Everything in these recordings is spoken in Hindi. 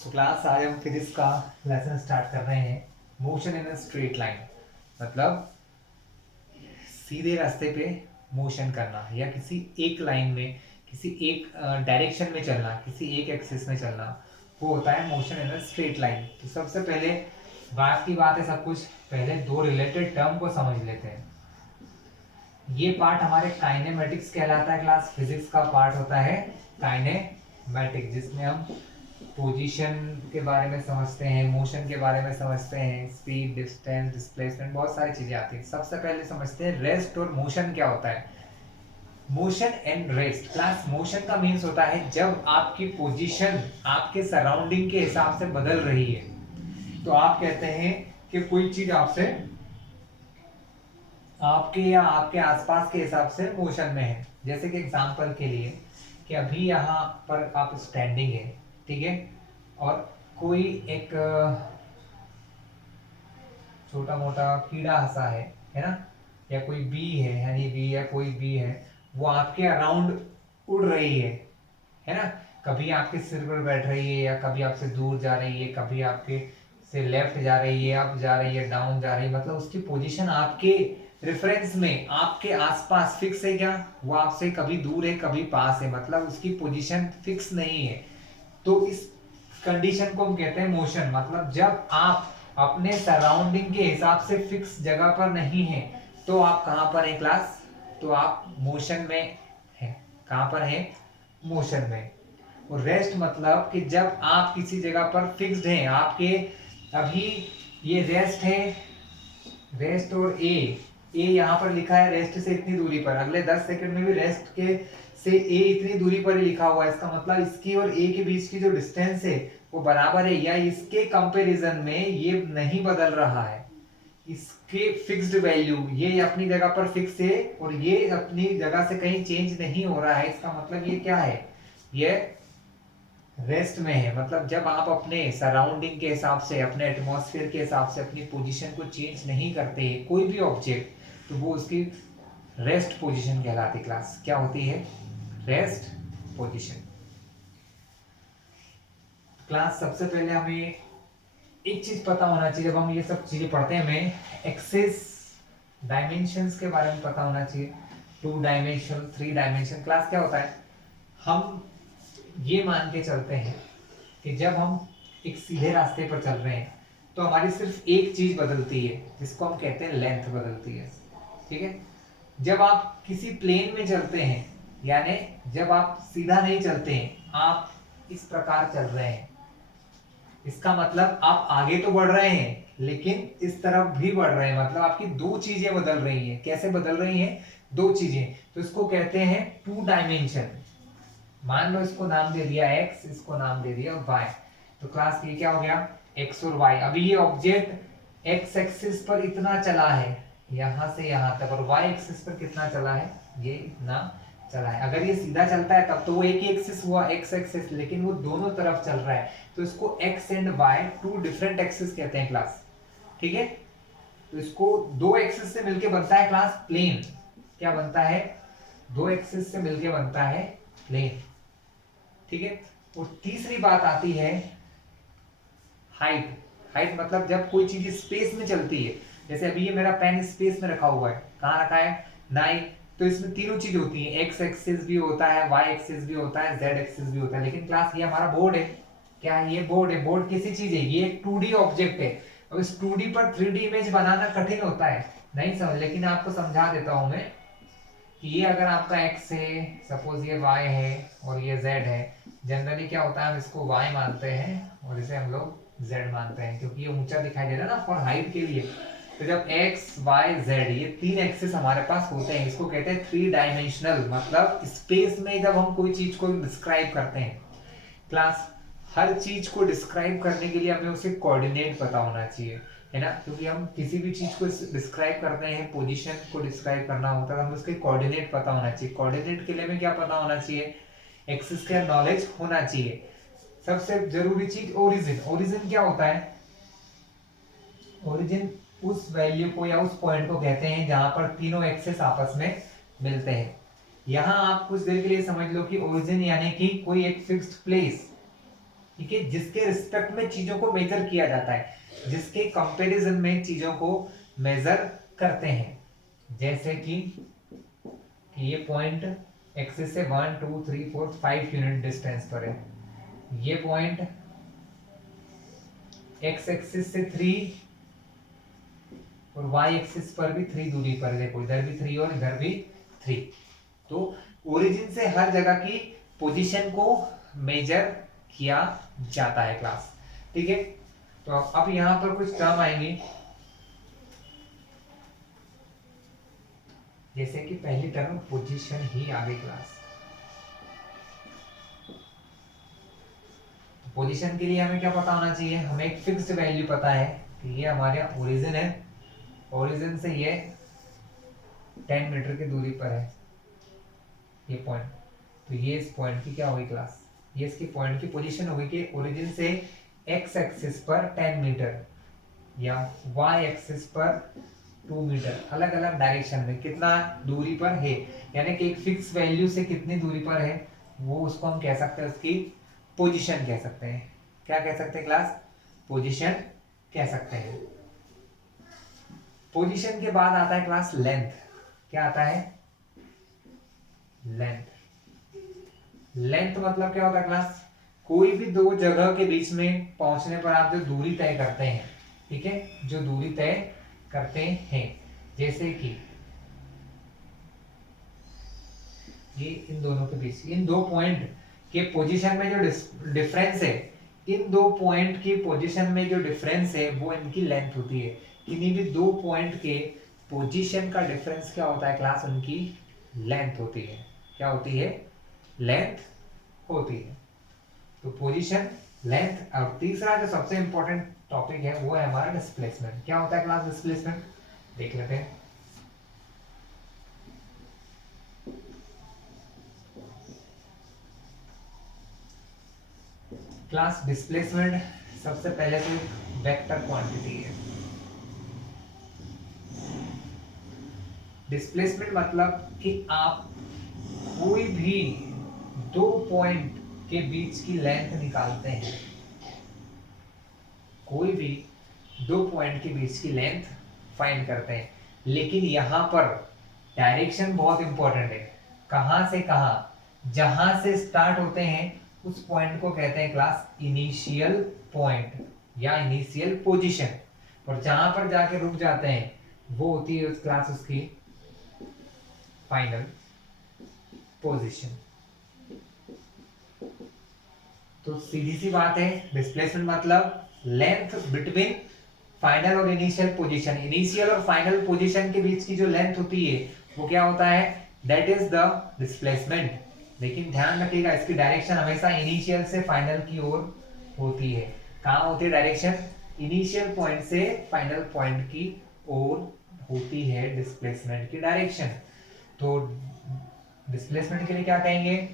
सो क्लास आज हम फिजिक्स का लेसन स्टार्ट कर रहे हैं। Motion in a straight line मतलब सीधे रास्ते पे मोशन करना या किसी एक लाइन में किसी एक डायरेक्शन में चलना, किसी एक एक्सिस में चलना, वो होता है motion in a straight line. तो सबसे पहले बात की बात है सब कुछ, पहले दो रिलेटेड टर्म को समझ लेते हैं। ये पार्ट हमारे काइनेमेटिक्स कहलाता है। क्लास फिजिक्स का पार्ट होता है काइनेमेटिक्स, जिसमें हम पोजीशन के बारे में समझते हैं, मोशन के बारे में समझते हैं, स्पीड, डिस्टेंस, डिस्प्लेसमेंट, बहुत सारी चीजें आती हैं। सबसे पहले समझते हैं रेस्ट और मोशन क्या होता है। Motion and rest. Class motion का मीन्स होता है जब आपकी पोजीशन आपके सराउंडिंग के हिसाब से बदल रही है, तो आप कहते हैं कि कोई चीज आपसे आपके या आपके आसपास के हिसाब से मोशन में है। जैसे कि एग्जांपल के लिए कि अभी यहाँ पर आप स्टैंडिंग है, ठीक है, और कोई एक छोटा मोटा कीड़ा हंसा है ना, या कोई बी है, हनी बी या कोई बी है, वो आपके अराउंड उड़ रही है ना। कभी आपके सिर पर बैठ रही है या कभी आपसे दूर जा रही है, कभी आपके से लेफ्ट जा रही है, अप जा रही है, डाउन जा रही है, मतलब उसकी पोजीशन आपके रेफरेंस में आपके आसपास फिक्स है क्या? वो आपसे कभी दूर है कभी पास है, मतलब उसकी पोजीशन फिक्स नहीं है। तो इस कंडीशन को हम कहते हैं मोशन। मतलब जब आप अपने सराउंडिंग के हिसाब से फिक्स जगह पर नहीं है, तो आप कहां पर है क्लास? तो आप मोशन में है। कहां पर है? मोशन में। और रेस्ट मतलब कि जब आप किसी जगह पर फिक्स्ड हैं, आपके अभी ये रेस्ट है, रेस्ट और ए यहाँ पर लिखा है रेस्ट से इतनी दूरी पर, अगले 10 सेकंड में भी रेस्ट के से ए इतनी दूरी पर ही लिखा हुआ है। इसका मतलब इसकी और ए के बीच की जो डिस्टेंस है वो बराबर है, या इसके कंपैरिजन में ये नहीं बदल रहा है। इसके फिक्स्ड वैल्यू, ये अपनी जगह पर फिक्स है और ये अपनी जगह से कहीं चेंज नहीं हो रहा है। इसका मतलब ये क्या है? ये रेस्ट में है। मतलब जब आप अपने सराउंडिंग के हिसाब से, अपने एटमॉस्फेयर के हिसाब से अपनी पोजीशन को चेंज नहीं करते कोई भी ऑब्जेक्ट, तो वो उसकी रेस्ट पोजीशन कहलाती। क्लास क्या होती है? Rest position. क्लास सबसे पहले हमें एक चीज पता होना चाहिए, जब हम ये सब चीजें पढ़ते हैं, हमें एक्सेस डायमेंशंस के बारे में पता होना चाहिए। 2 डायमेंशन, 3 डायमेंशन। क्लास क्या होता है? हम ये मान के चलते हैं कि जब हम एक सीधे रास्ते पर चल रहे हैं तो हमारी सिर्फ एक चीज बदलती है, जिसको हम कहते हैं लेंथ बदलती है, ठीक है। जब आप किसी प्लेन में चलते हैं, यानी जब आप सीधा नहीं चलते हैं, आप इस प्रकार चल रहे हैं, इसका मतलब आप आगे तो बढ़ रहे हैं लेकिन इस तरफ भी बढ़ रहे हैं। मतलब आपकी दो चीजें बदल रही हैं। कैसे बदल रही हैं? दो चीजें। तो इसको कहते हैं 2 डायमेंशन। मान लो इसको नाम दे दिया x, इसको नाम दे दिया y। तो क्लास ये क्या हो गया? x और y। अभी ये ऑब्जेक्ट x एक्सिस पर इतना चला है, यहां से यहां तक, और y एक्सिस पर कितना चला है? ये इतना चला है। अगर ये सीधा चलता है तब तो वो एक ही एक्सिस हुआ, x एक्सिस, लेकिन वो दोनों तरफ चल रहा है, तो इसको x and y 2 different axis कहते हैं क्लास, ठीक है। तो इसको दो एक्सिस से मिलके बनता है क्लास प्लेन। क्या बनता है? दो एक्सिस से मिलके बनता है प्लेन, ठीक है। और तीसरी बात आती है हाइट। हाइट मतलब जब कोई चीज स्पेस में चलती है, जैसे अभी ये मेरा पेन स्पेस में रखा हुआ है, कहाँ रखा है? नाइन। तो इसमें तीनों चीज होती है, एक्स एक्सिस भी होता है, वाई एक्सिस भी होता है, जेड एक्सिस भी होता है। लेकिन क्लास ये हमारा बोर्ड है। क्या है? ये बोर्ड है। बोर्ड किसी चीज है, ये एक 2D ऑब्जेक्ट है। अब इस 2D पर 3D इमेज बनाना कठिन होता है, नहीं समझ, लेकिन आपको समझा देता हूं मैं कि ये अगर आपका x है, सपोज ये y है और ये z है, जनरली क्या होता है, हम इसको y मानते हैं और इसे हम लोग z मानते हैं, क्योंकि ये ऊंचा दिखाई दे रहा है ना फॉर हाइट के लिए। तो जब x y z ये 3 एक्सिस हमारे पास होते हैं, इसको कहते हैं 3 डायमेंशनल। मतलब स्पेस में जब हम कोई चीज को डिस्क्राइब करते हैं, क्लास हर चीज को डिस्क्राइब करने के लिए हमें उसे कोऑर्डिनेट पता होना चाहिए, है ना। क्योंकि हम किसी भी चीज को डिस्क्राइब करते हैं, पोजीशन को डिस्क्राइब करना होता है, हमें उसके कोऑर्डिनेट पता होना चाहिए। कोऑर्डिनेट के लिए हमें क्या पता होना चाहिए? एक्सिस का नॉलेज होना चाहिए। सबसे जरूरी चीज ओरिजिन। ओरिजिन क्या होता है? ओरिजिन उस वैल्यू को या उस पॉइंट को कहते हैं जहां पर तीनों एक्सिस आपस में मिलते हैं। यहां आप कुछ देर के लिए समझ लो कि ओरिजिन यानी कि कोई एक फिक्स्ड प्लेस ठीक है, जिसके रिस्पेक्ट में चीजों को मेजर किया जाता है, जिसके कंपैरिजन में चीजों को मेजर करते हैं। जैसे कि ये पॉइंट एक्सिस से 1 2 3 4 5 यूनिट डिस्टेंस पर है, ये पॉइंट एक्स एक्सिस से 3 और वाई एक्सिस पर भी 3 दूरी पर है। देखो इधर भी 3 और इधर भी 3। तो ओरिजिन से हर जगह की पोजीशन को मेजर किया जाता है क्लास। ठीक है, तो अब यहां पर कुछ टर्म आएंगे, जैसे कि पहली टर्म पोजीशन ही आ गई क्लास। पोजीशन के लिए हमें क्या पता होना चाहिए, हमें एक फिक्स्ड वैल्यू पता है कि ये हमारे ओरिजिन है, ओरिजिन से ये 10 मीटर की दूरी पर है ये पॉइंट। तो ये इस पॉइंट की क्या होगी क्लास, ये इसकी पॉइंट की पोजीशन होगी कि ओरिजिन से एक्स एक्सिस पर 10 मीटर या वाई एक्सिस पर 2 मीटर, अलग अलग डायरेक्शन में कितना दूरी पर है, यानी कि एक फिक्स वैल्यू से कितनी दूरी पर है, वो उसको हम कह सकते हैं, उसकी पोजीशन कह सकते हैं। क्या कह सकते हैं क्लास, पोजीशन कह सकते हैं। पोजीशन के बाद आता है क्लास लेंथ। क्या आता है, लेंथ। लेंथ मतलब क्या होता है क्लास, कोई भी दो जगह के बीच में पहुंचने पर आप जो दूरी तय करते हैं, ठीक है, जो दूरी तय करते हैं, जैसे कि ये इन दोनों के बीच, इन दो पॉइंट के पोजीशन में जो डिफरेंस है, इन दो पॉइंट की पोजीशन में जो डिफरेंस है वो इनकी लेंथ होती है। किन्हीं भी दो पॉइंट के पोजीशन का डिफरेंस क्या होता है क्लास, उनकी लेंथ होती है। क्या होती है, लेंथ होती है। तो पोजीशन, लेंथ। और तीसरा जो सबसे इंपॉर्टेंट टॉपिक है वो है हमारा डिस्प्लेसमेंट। क्या होता है क्लास डिस्प्लेसमेंट, देख लेते हैं। क्लास डिस्प्लेसमेंट सबसे पहले तो वेक्टर क्वांटिटी है। डिस्प्लेसमेंट मतलब कि आप कोई भी दो पॉइंट के बीच की लेंथ निकालते हैं, कोई भी दो पॉइंट के बीच की लेंथ फाइंड करते हैं, लेकिन यहां पर डायरेक्शन बहुत इंपॉर्टेंट है। कहां से कहां, जहां से स्टार्ट होते हैं उस पॉइंट को कहते हैं क्लास इनिशियल पॉइंट या इनिशियल पोजीशन, और जहां पर जाके रुक जाते हैं वो होती है उस क्लास उसकी फाइनल पोजीशन। तो सीधी सी बात है, डिस्प्लेसमेंट मतलब लेंथ बिटवीन फाइनल और इनिशियल पोजीशन। इनिशियल और फाइनल पोजीशन के बीच की जो लेंथ होती है वो क्या होता है, दैट इज द डिस्प्लेसमेंट। लेकिन ध्यान रखिएगा इसकी डायरेक्शन हमेशा इनिशियल से फाइनल की ओर होती है। कहाँ होती है डायरेक्शन, इनिशियल पॉइंट से फाइनल पॉइंट की ओर होती है डिस्प्लेसमेंट की डायरेक्शन। तो डिस्प्लेसमेंट के लिए क्या कहेंगे,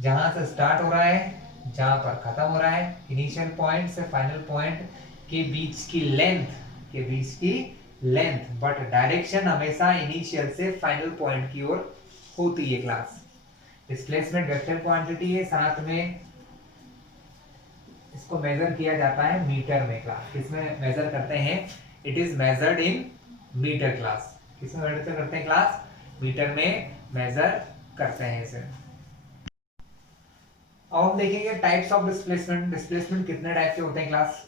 जहां से स्टार्ट हो रहा है, जहां पर खत्म हो रहा है, इनिशियल पॉइंट से फाइनल पॉइंट के बीच की लेंथ, के बीच की लेंथ, बट डायरेक्शन हमेशा इनिशियल से फाइनल पॉइंट की ओर होती है क्लास। डिस्प्लेसमेंट वेक्टर क्वांटिटी है, साथ में इसको मेजर किया जाता है मीटर में क्लास। किसमें मेजर करते हैं, it is measured in metre class. किसमें मेजर करते हैं क्लास, मीटर में मेजर करते हैं इसे। अब हम देखेंगे टाइप्स ऑफ डिस्प्लेसमेंट। डिस्प्लेसमेंट कितने टाइप के होते हैं क्लास,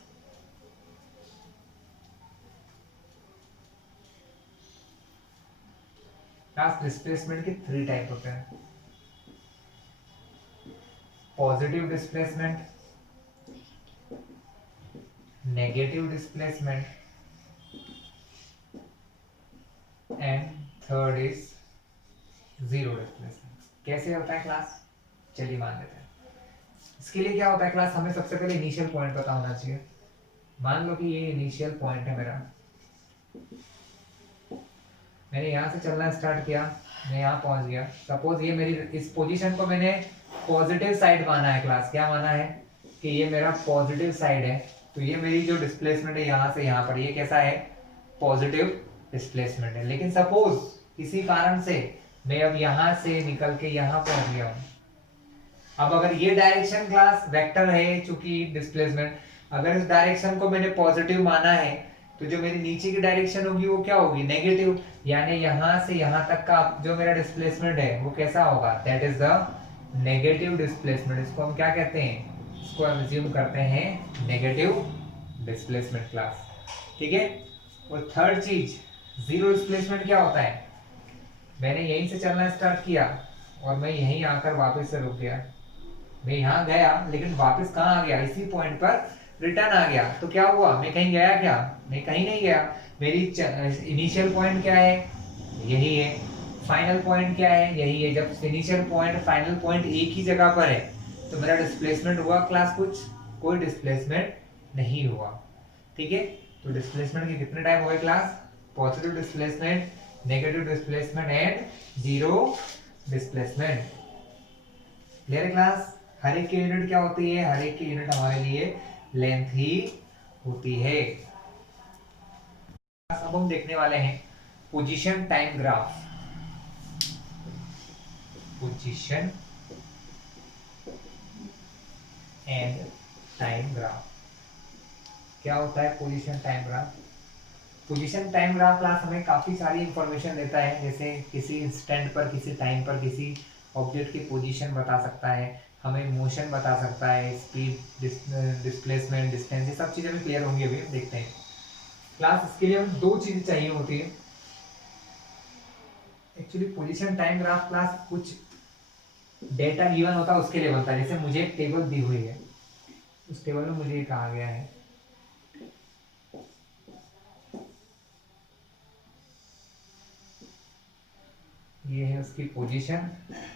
क्लास डिस्प्लेसमेंट के 3 टाइप होते हैं। Positive displacement, negative displacement and third is zero displacement. कैसे होता है क्लास, चलिए मान लेते हैं। इसके लिए क्या होता है क्लास, हमें सबसे पहले इनिशियल पॉइंट पता होना चाहिए। मान लो कि ये इनिशियल पॉइंट है मेरा, मैंने यहाँ से चलना स्टार्ट किया, मैं यहाँ पहुंच गया। सपोज ये मेरी इस पोजीशन को मैंने पॉजिटिव साइड माना है क्लास। क्या माना है कि ये मेरा पॉजिटिव साइड है, तो ये मेरी जो डिस्प्लेसमेंट है यहाँ से यहाँ पर, ये कैसा है, पॉजिटिव डिस्प्लेसमेंट है। लेकिन सपोज किसी कारण से मैं अब यहाँ से निकल के यहाँ पहुंच गया हूँ, अब अगर ये डायरेक्शन क्लास वेक्टर है, चूंकि डिस्प्लेसमेंट, अगर इस डायरेक्शन को मैंने पॉजिटिव माना है तो जो मेरी नीचे की डायरेक्शन होगी वो क्या होगी, नेगेटिव। यानी यहां से यहां तक का जो मेरा डिस्प्लेसमेंट है वो कैसा होगा, that is the negative displacement. इसको हम क्या कहते हैं, इसको हम अज्यूम करते हैं नेगेटिव डिस्प्लेसमेंट क्लास। ठीक है। और थर्ड चीज, जीरो डिस्प्लेसमेंट क्या होता है, मैंने यहीं से चलना स्टार्ट किया और मैं यहीं आकर वापस से रुक गया, मैं यहाँ गया लेकिन वापस कहाँ आ गया, इसी पॉइंट पर रिटर्न आ गया, तो क्या हुआ, मैं कहीं गया क्या, मैं कहीं नहीं गया। मेरी इनिशियल पॉइंट क्या है, यही है। फाइनल पॉइंट क्या है, यही है। जब इनिशियल पॉइंट फाइनल पॉइंट एक ही जगह पर है तो मेरा डिस्प्लेसमेंट हुआ क्लास कुछ, कोई डिस्प्लेसमेंट नहीं हुआ। ठीक है। तो डिस्प्लेसमेंट के कितने टाइप हो गए class, positive displacement, negative displacement and zero displacement. Clear है क्लास। हर एक की यूनिट क्या होती है, हर एक की यूनिट हमारे लिए लेंथ ही होती है। अब हम देखने वाले हैं position time graph. Position and time graph क्या होता है, position time graph. Position time graph class हमें काफी सारी इंफॉर्मेशन देता है, जैसे किसी इंस्टेंट पर, किसी टाइम पर किसी ऑब्जेक्ट की पोजीशन बता सकता है, हमें मोशन बता सकता है, स्पीड, डिस्प्लेसमेंट, डिस्टेंस, ये सब चीजें हमें क्लियर होंगी, अभी हम देखते हैं क्लास। इसके लिए हमें दो चीजें चाहिए होती है actually. Position time graph class कुछ डेटा गिवन होता है उसके लिए बनता है, जैसे मुझे एक टेबल दी हुई है, उस टेबल में मुझे ये कहा गया है ये है उसकी पोजीशन,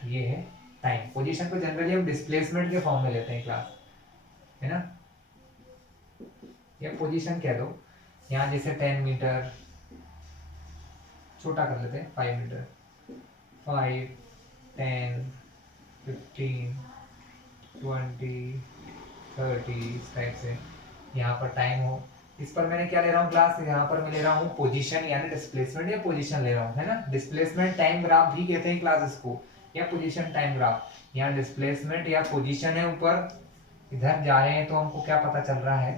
ये है टाइम। पोजीशन को जनरली हम डिस्प्लेसमेंट के फॉर्म में लेते हैं क्लास, है ना, या पोजीशन कह दो। यहाँ जैसे 10 मीटर, छोटा कर लेते हैं 5 मीटर, 5, 10, 15, 20, 30, इस टाइप से। यहाँ पर टाइम हो, इस पर मैंने क्या ले रहा हूँ क्लास, यहाँ पर मैं ले रहा हूँ पोजीशन यानी डिस्प्लेसमेंट या पोजीशन ले रहा हूँ, है ना। डिस्प्लेसमेंट टाइम ग्राफ भी कहते हैं क्लास इसको, या पोजीशन टाइम ग्राफ। यहाँ डिस्प्लेसमेंट या पोजीशन है ऊपर, इधर जा रहे हैं तो हमको क्या पता चल रहा है,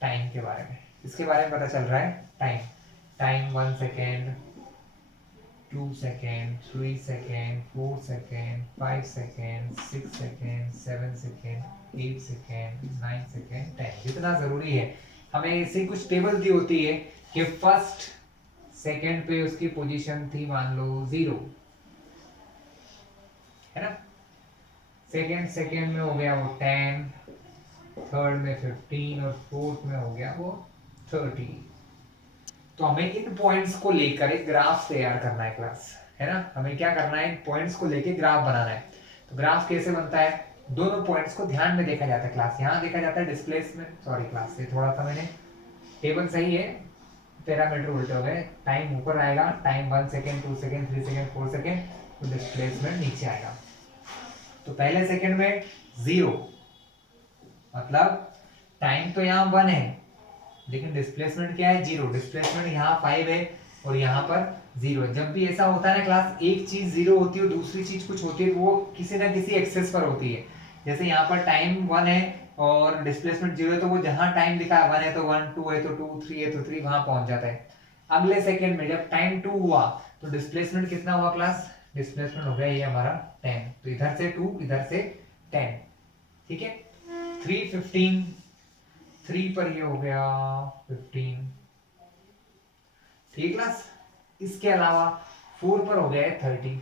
टाइम के बारे में, इसके बारे में पता चल रहा है time. Time 1 second, 2 second, 3 second, 4 second, 5 second, 6 second, 7 second, 8 second, 9 second, 10। जितना जरूरी है हमें ऐसी कुछ टेबल दी होती है कि फर्स्ट सेकेंड पे उसकी पोजीशन थी मान लो 0, है ना। सेकेंड सेकेंड में हो गया वो 10, थर्ड में 15 और फोर्थ में हो गया वो 30। तो हमें इन पॉइंट्स को लेकर एक ग्राफ तैयार करना है क्लास, है ना। हमें क्या करना है, इन पॉइंट्स को लेकर ग्राफ बनाना है। तो ग्राफ कैसे बनता है, दोनों पॉइंट्स को ध्यान में देखा जाता है क्लास। यहाँ देखा जाता है डिस्प्लेसमेंट, सॉरी क्लास से थोड़ा सा मैंने टेबल सही है, पैरामीटर उल्टे हो गए। टाइम ऊपर आएगा, time 1 second, 2 second, 3 second, 4 second, तो डिस्प्लेसमेंट नीचे आएगा। तो पहले सेकेंड में 0, मतलब टाइम तो यहाँ 1 है लेकिन डिस्प्लेसमेंट क्या है, 0। डिस्प्लेसमेंट यहाँ 5 है और यहाँ पर 0 है। जब भी ऐसा होता है ना क्लास, एक चीज 0 होती है और दूसरी चीज कुछ होती है, वो किसी ना किसी एक्सेस पर होती है। जैसे यहाँ पर टाइम 1 है और डिस्प्लेसमेंट 0 है, तो वो जहां टाइम लिखा है 1 है तो 1, 2 है तो 2, 3 है तो 3, वहां पहुंच जाता है। अगले सेकेंड में जब टाइम 2 हुआ तो डिस्प्लेसमेंट कितना हुआ क्लास, डिस्प्लेसमेंट हो गया ये हमारा 10, तो इधर से 2 इधर से 10। ठीक है। 3, 15, 3 पर ये हो गया 15। ठीक क्लास। इसके अलावा 4 पर हो गया है 30।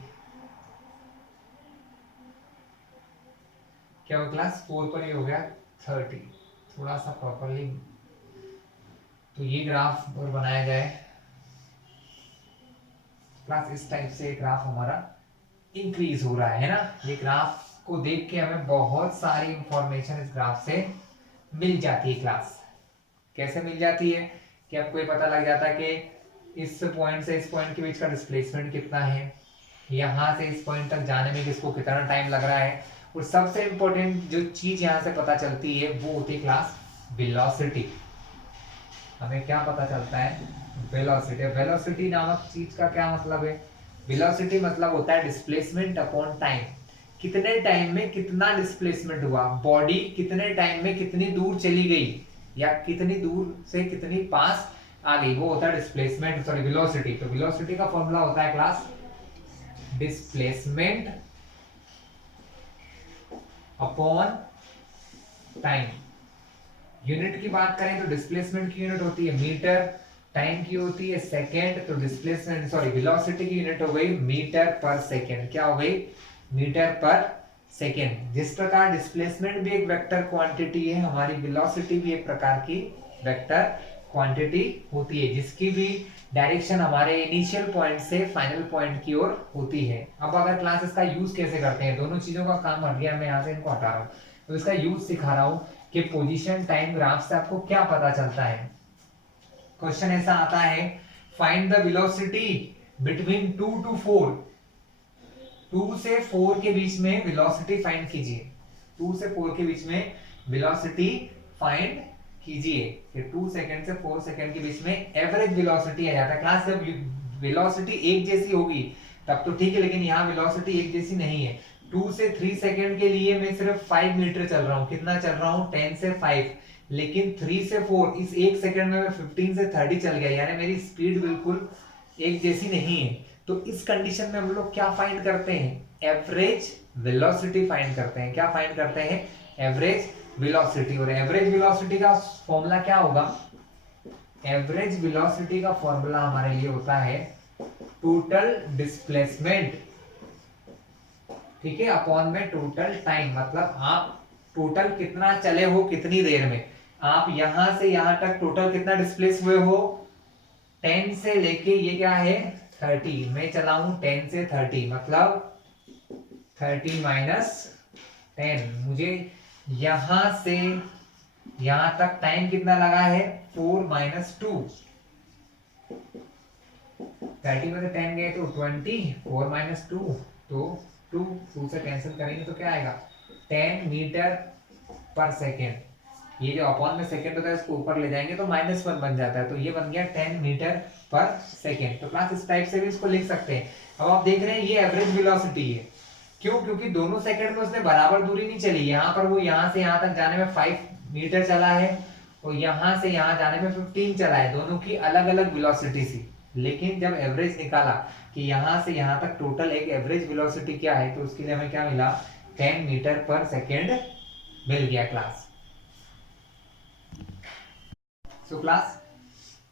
क्या हो क्लास, 4 पर ये हो गया 30। थोड़ा सा प्रॉपरली तो ये ग्राफ और बनाया जाए क्लास, इस टाइप से ग्राफ हमारा इंक्रीज हो रहा है ना। ये ग्राफ को देख के हमें बहुत सारी इंफॉर्मेशन इस ग्राफ से मिल जाती है क्लास। कैसे मिल जाती है कि आपको ये पता लग जाता है कि इस पॉइंट से इस पॉइंट के बीच का डिस्प्लेसमेंट कितना है, यहाँ से इस पॉइंट तक जाने में किसको कितना टाइम लग रहा है, और सबसे इंपॉर्टेंट जो चीज यहाँ से पता चलती है वो होती है क्लास वेलोसिटी। हमें क्या पता चलता है, वेलोसिटी। वेलोसिटी नामक चीज का क्या मतलब है, वेलोसिटी मतलब होता है डिस्प्लेसमेंट अपॉन टाइम, कितने टाइम में कितना डिस्प्लेसमेंट हुआ, बॉडी कितने टाइम में कितनी दूर चली गई या कितनी दूर से कितनी पास आ गई, वो होता है डिस्प्लेसमेंट, सॉरी वेलोसिटी। तो वेलोसिटी का फॉर्मूला होता है class displacement upon time. Unit की बात करें तो डिस्प्लेसमेंट की यूनिट होती है मीटर, टाइम की होती है सेकंड। तो डिस्प्लेसमेंट सॉरी वेलोसिटी की यूनिट हो गई मीटर पर सेकंड। क्या हो गई? मीटर पर सेकंड। जिस प्रकार डिस्प्लेसमेंट भी एक वेक्टर क्वांटिटी है, हमारी वेलोसिटी भी एक प्रकार की वेक्टर क्वांटिटी होती है, जिसकी भी डायरेक्शन हमारे इनिशियल पॉइंट से फाइनल पॉइंट की ओर होती है। अब अगर क्लास इसका यूज कैसे करते हैं, दोनों चीजों का काम हट गया, मैं यहाँ से इनको हटा रहा हूँ, तो इसका यूज सिखा रहा हूँ कि पोजीशन टाइम ग्राफ से आपको क्या पता चलता है। क्वेश्चन ऐसा आता है, find the velocity between 2 to 4। 2 से 4 के बीच में वेलोसिटी फाइंड कीजिए। 2 से 4 के बीच में वेलोसिटी फाइंड कीजिए। फिर 2 सेकंड से 4 सेकंड के बीच में एवरेज वेलोसिटी आ जाता है। क्लास जब वेलोसिटी एक जैसी होगी तब तो ठीक है, लेकिन यहाँ वेलोसिटी एक जैसी नहीं है। 2 से 3 सेकंड के लिए मैं सिर्फ 5 मीटर चल रहा हूँ। कितना चल रहा हूँ? 10 से 5। लेकिन 3 से 4 इस एक सेकंड में मैं 15 से 30 चल गया, यानी मेरी स्पीड बिल्कुल एक जैसी नहीं है। तो इस कंडीशन में हम लोग क्या फाइंड करते हैं? एवरेज वेलोसिटी फाइंड करते हैं। क्या फाइंड करते हैं? Average velocity. और एवरेज वेलोसिटी का फॉर्मूला क्या होगा? एवरेज वेलोसिटी का फॉर्मूला हमारे लिए होता है टोटल डिस्प्लेसमेंट, ठीक है, अपॉन में टोटल टाइम। मतलब आप टोटल कितना चले हो कितनी देर में, आप यहां से यहां तक टोटल कितना डिस्प्लेस हुए हो, 10 से लेके ये क्या है 30। मैं चला हूं 10 से 30, मतलब 30 माइनस 10। मुझे यहां से यहां तक टाइम कितना लगा है? 4 माइनस 2। 30 में से 10 गए तो 20, 4 माइनस 2 तो 2 से कैंसिल करेंगे तो क्या आएगा? 10 मीटर पर सेकेंड। ये जो अपॉन में सेकेंड होता है इसको ऊपर ले जाएंगे तो -1 बन जाता है, तो ये बन गया 10 मीटर पर सेकेंड। तो क्लास इस टाइप से भी इसको लिख सकते हैं। अब आप देख रहे हैं ये एवरेज वेलोसिटी है। क्यों? क्योंकि दोनों सेकंड में उसने बराबर दूरी नहीं चली। यहाँ पर वो यहाँ से यहाँ तक जाने में 5 मीटर चला है और यहाँ से यहाँ जाने में 15 चला है। दोनों की अलग अलग वेलोसिटी थी, लेकिन जब एवरेज निकाला कि यहाँ से यहाँ तक टोटल एक एवरेज वेलोसिटी क्या है, तो उसके लिए हमें क्या मिला? 10 मीटर पर सेकेंड मिल गया क्लास। सो क्लास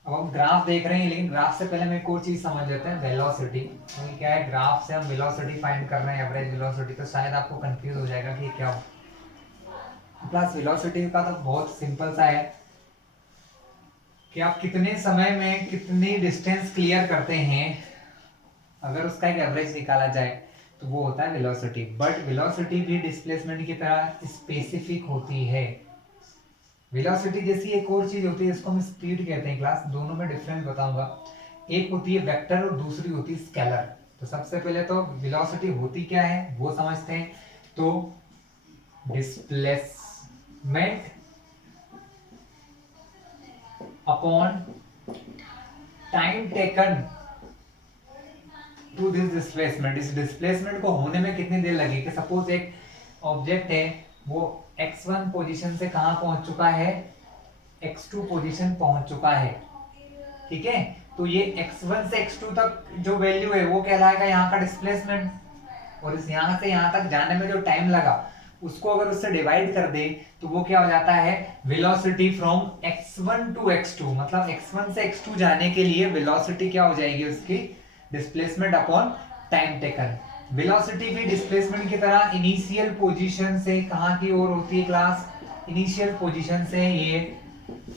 अब हम ग्राफ देख रहे हैं, लेकिन ग्राफ से पहले हम एक और चीज समझ लेते हैं, वेलोसिटी। तो क्या है, ग्राफ से हम वेलोसिटी फाइंड कर रहे हैं, एवरेज वेलोसिटी। तो शायद आपको कंफ्यूज हो जाएगा कि क्या हो। क्लास वेलोसिटी का तो बहुत सिंपल सा है कि आप कितने समय में कितनी डिस्टेंस क्लियर करते हैं, अगर उसका एक एवरेज निकाला जाए तो वो होता है वेलोसिटी। बट वेलोसिटी भी डिस्प्लेसमेंट की तरह स्पेसिफिक होती है। वेलोसिटी जैसी एक और चीज होती है, इसको हम स्पीड कहते हैं। क्लास दोनों में डिफरेंस बताऊंगा। एक होती है वेक्टर और दूसरी होती है स्केलर। तो सबसे पहले तो वेलोसिटी होती क्या है वो समझते हैं। तो displacement upon time taken to this displacement. इस डिस्प्लेसमेंट को होने में कितनी देर लगेगी? सपोज एक ऑब्जेक्ट है, वो x1 पोजीशन से कहां पहुंच चुका है? x2 पोजीशन पहुंच चुका है, ठीक है। तो ये x1 से x2 तक जो वैल्यू है वो कहलाएगा यहाँ का डिस्प्लेसमेंट। और इस यहाँ से यहाँ तक जाने में जो टाइम लगा उसको अगर उससे डिवाइड कर दे तो वो क्या हो जाता है? Velocity from x1 to x2। मतलब x1 से x2 जाने के लिए वेलोसिटी क्या हो जाएगी उसकी? Displacement upon time taken. Velocity भी डिस्प्लेसमेंट की तरह इनिशियल पोजीशन से कहां की ओर होती है क्लास? इनिशियल पोजीशन से ये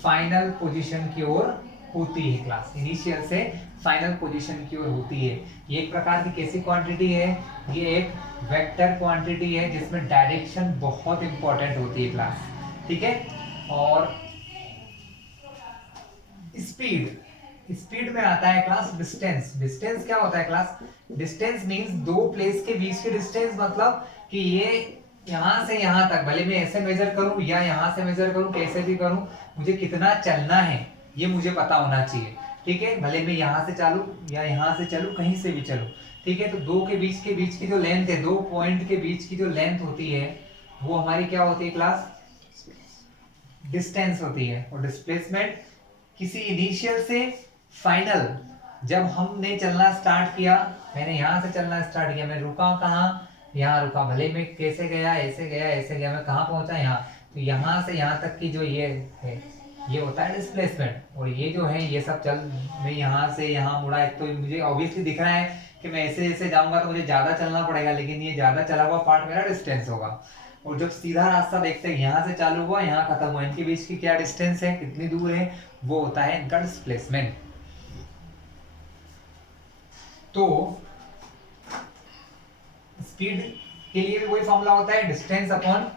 फाइनल पोजीशन की ओर होती है क्लास। इनिशियल से फाइनल पोजीशन की ओर होती है। ये एक प्रकार की कैसी क्वांटिटी है? ये एक वेक्टर क्वांटिटी है जिसमें डायरेक्शन बहुत इंपॉर्टेंट होती है क्लास, ठीक है। और स्पीड में आता है क्लास डिस्टेंस। डिस्टेंस क्या होता है क्लास? डिस्टेंस मींस दो प्लेस के बीच की डिस्टेंस। मतलब कि ये यहां से यहां तक, भले मैं ऐसे मेजर करूं या यहां से मेजर करूं, कैसे भी करूं, मुझे कितना चलना है ये मुझे पता होना चाहिए, ठीक है। भले मैं यहां से चलूं या यहां से चलूं, कहीं से भी चलूं, ठीक है, तो दो के बीच की जो लेंथ है, दो पॉइंट के बीच की जो लेंथ होती है वो हमारी क्या होती है क्लास? डिस्टेंस होती है। और डिस्प्लेसमेंट किसी इनिशियल से फाइनल, जब हमने चलना स्टार्ट किया, मैंने यहां से चलना स्टार्ट किया, मैं रुका कहाँ? यहाँ रुका, भले मैं कैसे गया, ऐसे गया, ऐसे गया, मैं कहाँ पहुंचा? यहाँ। तो यहाँ से यहाँ तक की जो ये है, ये होता है डिस्प्लेसमेंट। और ये जो है ये सब चल, मैं यहाँ से यहाँ मुड़ा, एक तो मुझे ऑब्वियसली दिख रहा है कि मैं ऐसे ऐसे जाऊंगा तो मुझे ज्यादा चलना पड़ेगा, लेकिन ये ज्यादा चला हुआ पार्ट मेरा डिस्टेंस होगा। और जब सीधा रास्ता देखते हैं, यहाँ से चालू हुआ, यहाँ खत्म हुआ, इनके बीच की क्या डिस्टेंस है, कितनी दूर है, वो होता है इनका डिस्प्लेसमेंट। तो स्पीड के लिए भी वही फॉर्मूला होता है, distance upon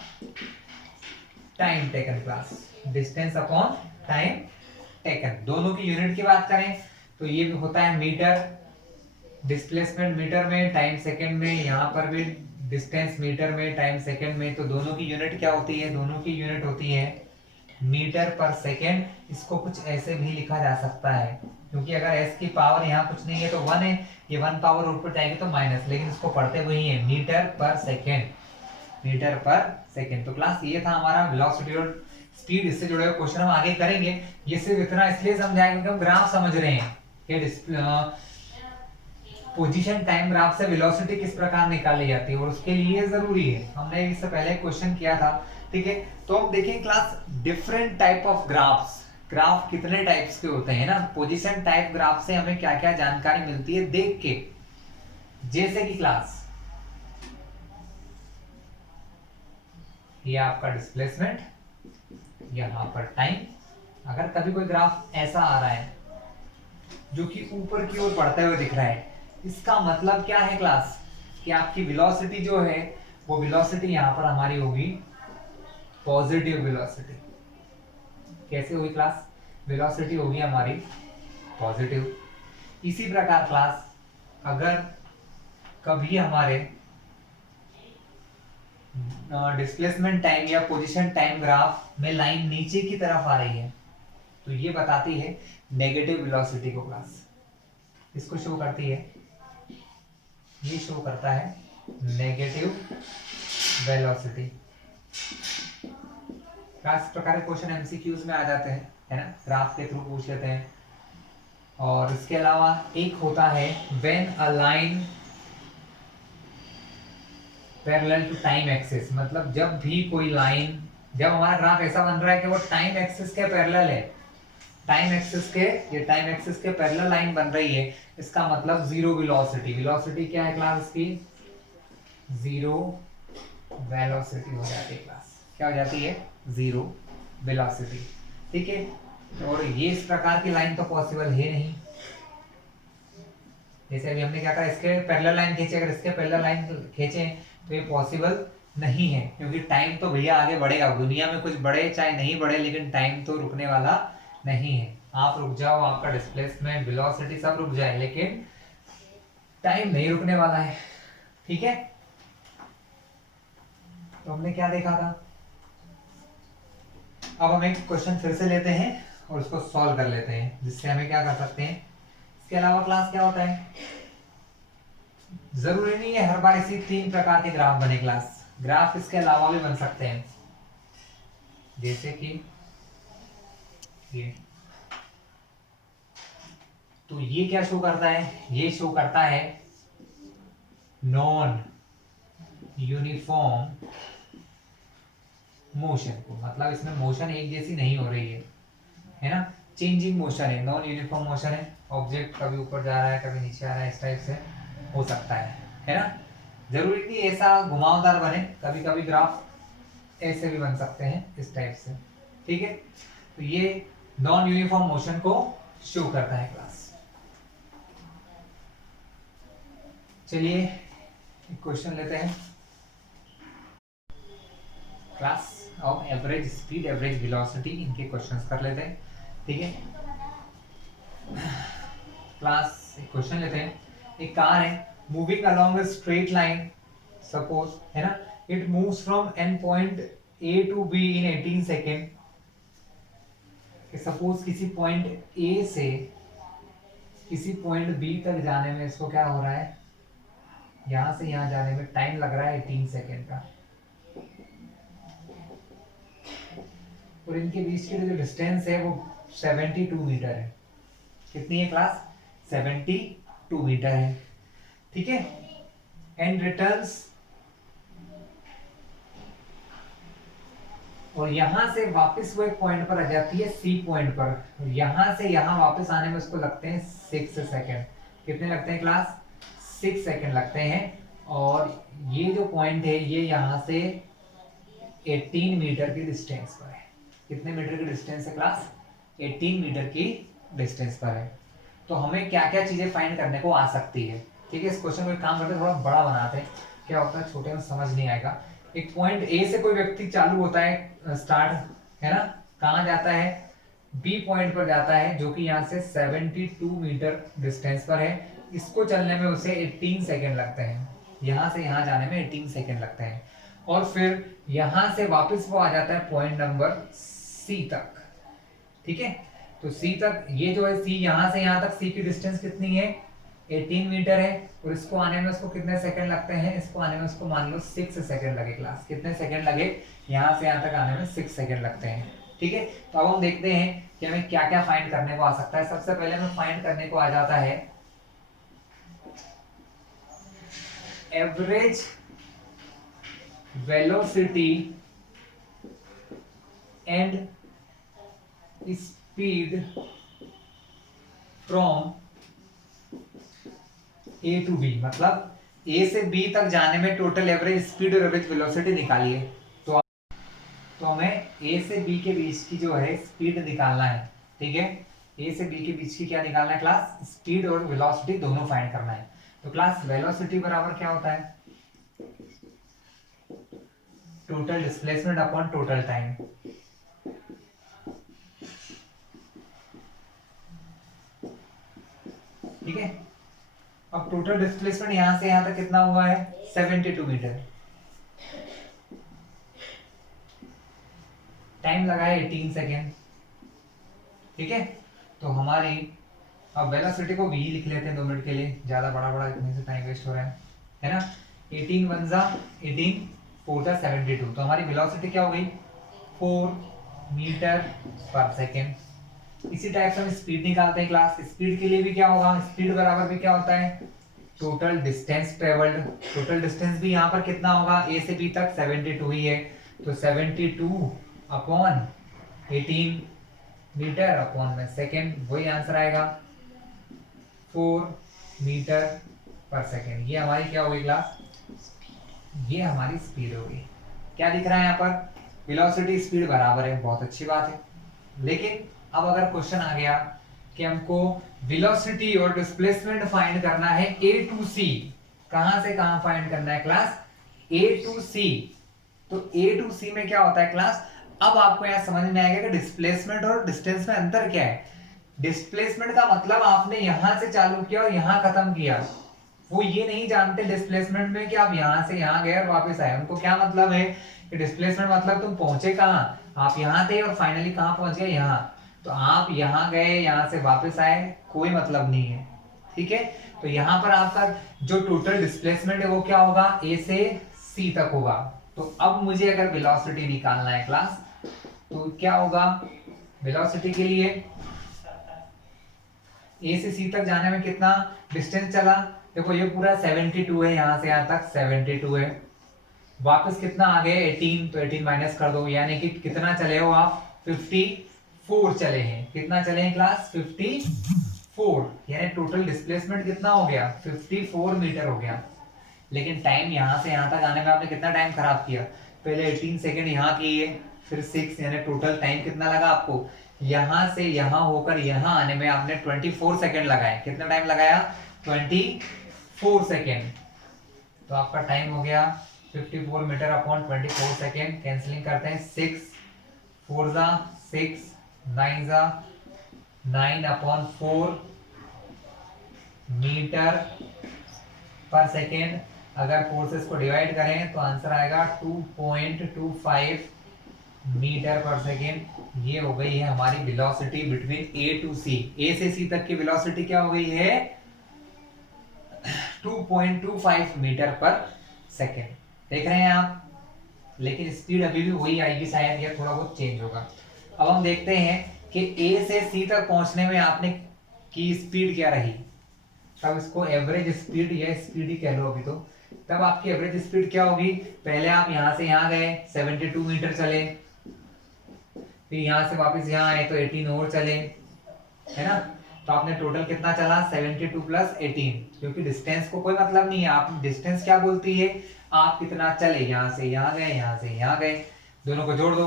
time taken class, distance upon time taken. दोनों की यूनिट की बात करें तो ये भी होता है मीटर, डिस्प्लेसमेंट मीटर में, टाइम सेकंड में, यहाँ पर भी डिस्टेंस मीटर में, टाइम सेकंड में। तो दोनों की यूनिट क्या होती है? दोनों की यूनिट होती है मीटर पर सेकंड। इसको कुछ ऐसे भी लिखा जा सकता है, क्योंकि अगर s की पावर यहाँ कुछ नहीं है तो 1 है, ये 1 पावर ऊपर जाएगी तो माइनस, लेकिन इसको पढ़ते वही है, मीटर पर सेकंड, मीटर पर सेकंड। तो क्लास ये था हमारा वेलोसिटी और स्पीड, इससे जुड़े हुए क्वेश्चन हम आगे करेंगे। ये सिर्फ इतना इसलिए समझाएंगे कि हम ग्राफ समझ रहे हैं कि पोजीशन टाइम ग्राफ से वेलोसिटी किस प्रकार निकाली जाती है, और उसके लिए जरूरी है, हमने इससे पहले क्वेश्चन किया था। ठीक है, तो अब देखें class different type of graphs, graph कितने टाइप्स के होते हैं ना। पोजीशन टाइप ग्राफ से हमें क्या क्या जानकारी मिलती है देख के, जैसे कि क्लास ये आपका डिस्प्लेसमेंट, यहां पर टाइम। अगर कभी कोई ग्राफ ऐसा आ रहा है जो कि ऊपर की ओर बढ़ते हुए दिख रहा है, इसका मतलब क्या है क्लास? कि आपकी वेलोसिटी जो है वो वेलोसिटी यहां पर हमारी होगी पॉजिटिव वेलोसिटी। कैसे होगी क्लास? वेलोसिटी होगी हमारी पॉजिटिव। इसी प्रकार क्लास अगर कभी हमारे डिस्प्लेसमेंट टाइम या पोजीशन टाइम ग्राफ में लाइन नीचे की तरफ आ रही है, तो ये बताती है नेगेटिव वेलोसिटी को क्लास। इसको शो करती है, ये शो करता है नेगेटिव वेलोसिटी। इस प्रकार के क्वेश्चन एमसीक्यूज में आ जाते हैं, है ना, ग्राफ के थ्रू पूछ लेते हैं। और इसके अलावा एक होता है when a line parallel to time axis, मतलब जब भी कोई लाइन, जब हमारा ग्राफ ऐसा बन रहा है कि वो टाइम एक्सिस के पैरेलल है, टाइम एक्सिस के, ये टाइम एक्सिस के पैरेलल लाइन बन रही है, इसका मतलब जीरो वेलोसिटी। वेलोसिटी क्या है क्लास की? जीरो वेलोसिटी हो जाती है क्लास। क्या हो जाती है? Zero velocity. ठीक है, और ये इस प्रकार की लाइन तो पॉसिबल है नहीं। जैसे अभी हमने क्या कहा, इसके पैरेलल लाइन खींचे, अगर इसके पैरेलल लाइन खींचे तो ये पॉसिबल नहीं है, क्योंकि टाइम तो भैया आगे बढ़ेगा, दुनिया में कुछ बढ़े चाहे नहीं बढ़े, लेकिन टाइम तो रुकने वाला नहीं है। आप रुक जाओ, आपका डिस्प्लेसमेंट, वेलोसिटी सब रुक जाए, लेकिन टाइम नहीं रुकने वाला है। ठीक है, तो हमने क्या देखा था? अब हम एक क्वेश्चन फिर से लेते हैं और उसको सॉल्व कर लेते हैं, जिससे हमें क्या कर सकते हैं। इसके अलावा क्लास क्या होता है, जरूरी नहीं है हर बार इसी 3 प्रकार के ग्राफ बने क्लास, ग्राफ इसके अलावा भी बन सकते हैं, जैसे कि ये। तो ये क्या शो करता है? ये शो करता है नॉन यूनिफॉर्म मोशन को, मतलब इसमें मोशन एक जैसी नहीं हो रही है ना, चेंजिंग मोशन है, नॉन यूनिफॉर्म मोशन है। ऑब्जेक्ट कभी ऊपर जा रहा है, कभी नीचे आ रहा है, इस टाइप से हो सकता है ना। जरूरी नहीं ऐसा घुमावदार बने, कभी कभी ग्राफ ऐसे भी बन सकते हैं, इस टाइप से। ठीक है, तो ये नॉन यूनिफॉर्म मोशन को शो करता है क्लास। चलिए एक क्वेश्चन लेते हैं class of average speed, average velocity, इनके क्वेश्चंस कर लेते हैं। ठीक है क्लास, एक क्वेश्चन लेते हैं। एक कार है moving along a straight line, suppose, है ना, it moves from an point A to B in 18 second. Suppose किसी पॉइंट ए से किसी पॉइंट बी तक जाने में इसको क्या हो रहा है, यहाँ से यहाँ जाने में टाइम लग रहा है 18 सेकेंड का, और इनके बीच की जो डिस्टेंस है वो 72 मीटर है। कितनी है क्लास? 72 मीटर है। ठीक है, एंड रिटर्न्स, और यहां से वापस वो एक पॉइंट पर आ जाती है, सी पॉइंट पर। यहां से यहां वापस आने में उसको लगते हैं 6 सेकेंड। कितने लगते हैं क्लास? 6 सेकेंड लगते हैं। और ये जो पॉइंट है ये यहां से 18 मीटर की डिस्टेंस पर है। कितने मीटर की डिस्टेंस है क्लास? 18 मीटर की डिस्टेंस पर है। तो हमें क्या क्या चीजें फाइंड करने को आ सकती है? ठीक है, इस क्वेश्चन को एक काम करते हैं, थोड़ा बड़ा बनाते हैं। क्या होता है, छोटे में समझ नहीं आएगा। एक पॉइंट ए से कोई व्यक्ति चालू होता है, स्टार्ट है ना, कहाँ जाता है? बी पॉइंट पर जाता है, जो कि यहाँ से 72 मीटर डिस्टेंस पर है। इसको चलने में उसे 18 सेकेंड लगते हैं। यहाँ से यहाँ जाने में 18 सेकेंड लगते हैं। और फिर यहाँ से वापस वो आ जाता है पॉइंट नंबर सी तक। ठीक है, तो सी तक, ये जो है सी, यहाँ से यहाँ तक सी की डिस्टेंस कितनी है? 18 मीटर है। और इसको आने में उसको कितने सेकंड लगते हैं? इसको आने में उसको मान लो 6 सेकंड लगे क्लास। कितने सेकंड लगे? यहाँ से यहाँ तक आने में 6 सेकंड लगते हैं। ठीक है, तो अब हम देखते हैं कि हमें क्या क्या फाइंड करने को आ सकता है। सबसे पहले हमें फाइंड करने को आ जाता है average velocity and speed from A to B. मतलब ए से बी तक जाने में टोटल एवरेज स्पीड और एवरेज वेलोसिटी निकालिए। तो हमें ए से बी के बीच की जो है स्पीड निकालना है। ठीक है, ए से बी के बीच की क्या निकालना है क्लास? स्पीड और वेलोसिटी दोनों फाइंड करना है। तो क्लास वेलोसिटी बराबर क्या होता है? Total displacement upon total time. ठीक है, अब टोटल डिस्प्लेसमेंट यहां से यहां तक कितना हुआ है? 72 मीटर। टाइम लगा है 18 सेकेंड। ठीक है, तो हमारी, अब वेलोसिटी को v लिख लेते हैं 2 मिनट के लिए, ज्यादा बड़ा बड़ा लिखने से टाइम वेस्ट हो रहा है ना। 18 वन जा 18, 4 जा 72। तो हमारी वेलोसिटी क्या हो गई? 4 मीटर पर सेकेंड। इसी टाइप से हम स्पीड निकालते हैं क्लास। स्पीड के लिए भी क्या होगा? स्पीड बराबर भी क्या होता है? Total distance travelled. Total distance भी यहाँ पर कितना होगा? ए से बी तक 72 ही है, तो 72 अपॉन 18 मीटर अपॉन में सेकेंड, वही आंसर आएगा 4 मीटर पर सेकेंड। ये हमारी क्या होगी क्लास? ये हमारी स्पीड होगी। क्या दिख रहा है यहाँ पर? वेलोसिटी स्पीड बराबर है, बहुत अच्छी बात है। लेकिन अब अगर क्वेश्चन आ गया कि हमको वेलोसिटी और डिस्प्लेसमेंट फाइंड करना है ए टू सी, कहां से कहां फाइंड करना है क्लास? ए टू सी। तो ए टू सी में क्या होता है क्लास? अब आपको यहां समझ में आएगा कि डिस्प्लेसमेंट और डिस्टेंस में अंतर क्या है। डिस्प्लेसमेंट का मतलब आपने यहां से चालू किया और यहां खत्म किया। वो ये नहीं जानते डिस्प्लेसमेंट में कि आप यहां से यहां गए और वापस आए। उनको क्या मतलब है कि डिस्प्लेसमेंट मतलब तुम पहुंचे कहां? आप यहां थे और फाइनली कहां पहुंच गए? यहां। तो आप यहां गए, यहां से वापस आए, कोई मतलब नहीं है। ठीक है, तो यहां पर आपका जो टोटल डिस्प्लेसमेंट है वो क्या होगा? ए से सी तक होगा। तो अब मुझे अगर वेलोसिटी निकालना है क्लास, तो क्या होगा? वेलोसिटी के लिए ए से सी तक जाने में कितना डिस्टेंस चला? देखो ये पूरा 72 है, यहां से यहां तक 72 है। वापस कितना आ गए? 18, तो 18 माइनस कर दो, यानी कि कितना चले हो आप? 54 चले हैं। कितना चले हैं क्लास? 54। यानी टोटल डिस्प्लेसमेंट कितना हो गया? 54 मीटर हो गया। लेकिन टाइम यहां से यहां तक आने में आपने कितना टाइम खराब किया? पहले 18 सेकेंड यहाँ किए, फिर 6, यानी टोटल टाइम कितना लगा आपको? यहां से यहां होकर यहां आने में आपने 24 सेकेंड लगाए। कितना टाइम लगाया? 24 सेकेंड। तो आपका टाइम हो गया 54 मीटर अपॉन 24 सेकेंड। कैंसिलिंग करते हैं, 6 4 जा 6, 9 जा 9 अपॉन 4 मीटर पर सेकेंड। अगर 4 से इसको डिवाइड करें तो आंसर आएगा 2.25 मीटर पर सेकेंड। ये हो गई है हमारी वेलोसिटी बिटवीन ए टू सी। ए से सी तक की वेलोसिटी क्या हो गई है? 2.25 मीटर पर सेकेंड। देख रहे हैं आप, लेकिन स्पीड अभी भी वही आएगी शायद, या थोड़ा बहुत चेंज होगा। अब हम देखते हैं कि ए से सी तक पहुंचने में आपने की स्पीड क्या रही। तब इसको एवरेज स्पीड या स्पीड ही कह लो अभी तो। तब आपकी एवरेज स्पीड क्या होगी, पहले आप यहां से यहां गए 72 मीटर चले, फिर यहां से वापस यहां आए तो 18 और चले, है ना। तो आपने टोटल कितना चला, 72 प्लस 18, क्योंकि डिस्टेंस को कोई मतलब नहीं है। आप डिस्टेंस क्या बोलती है, आप कितना चले, यहां से यहां गए, यहां से यहां गए, दोनों को जोड़ दो।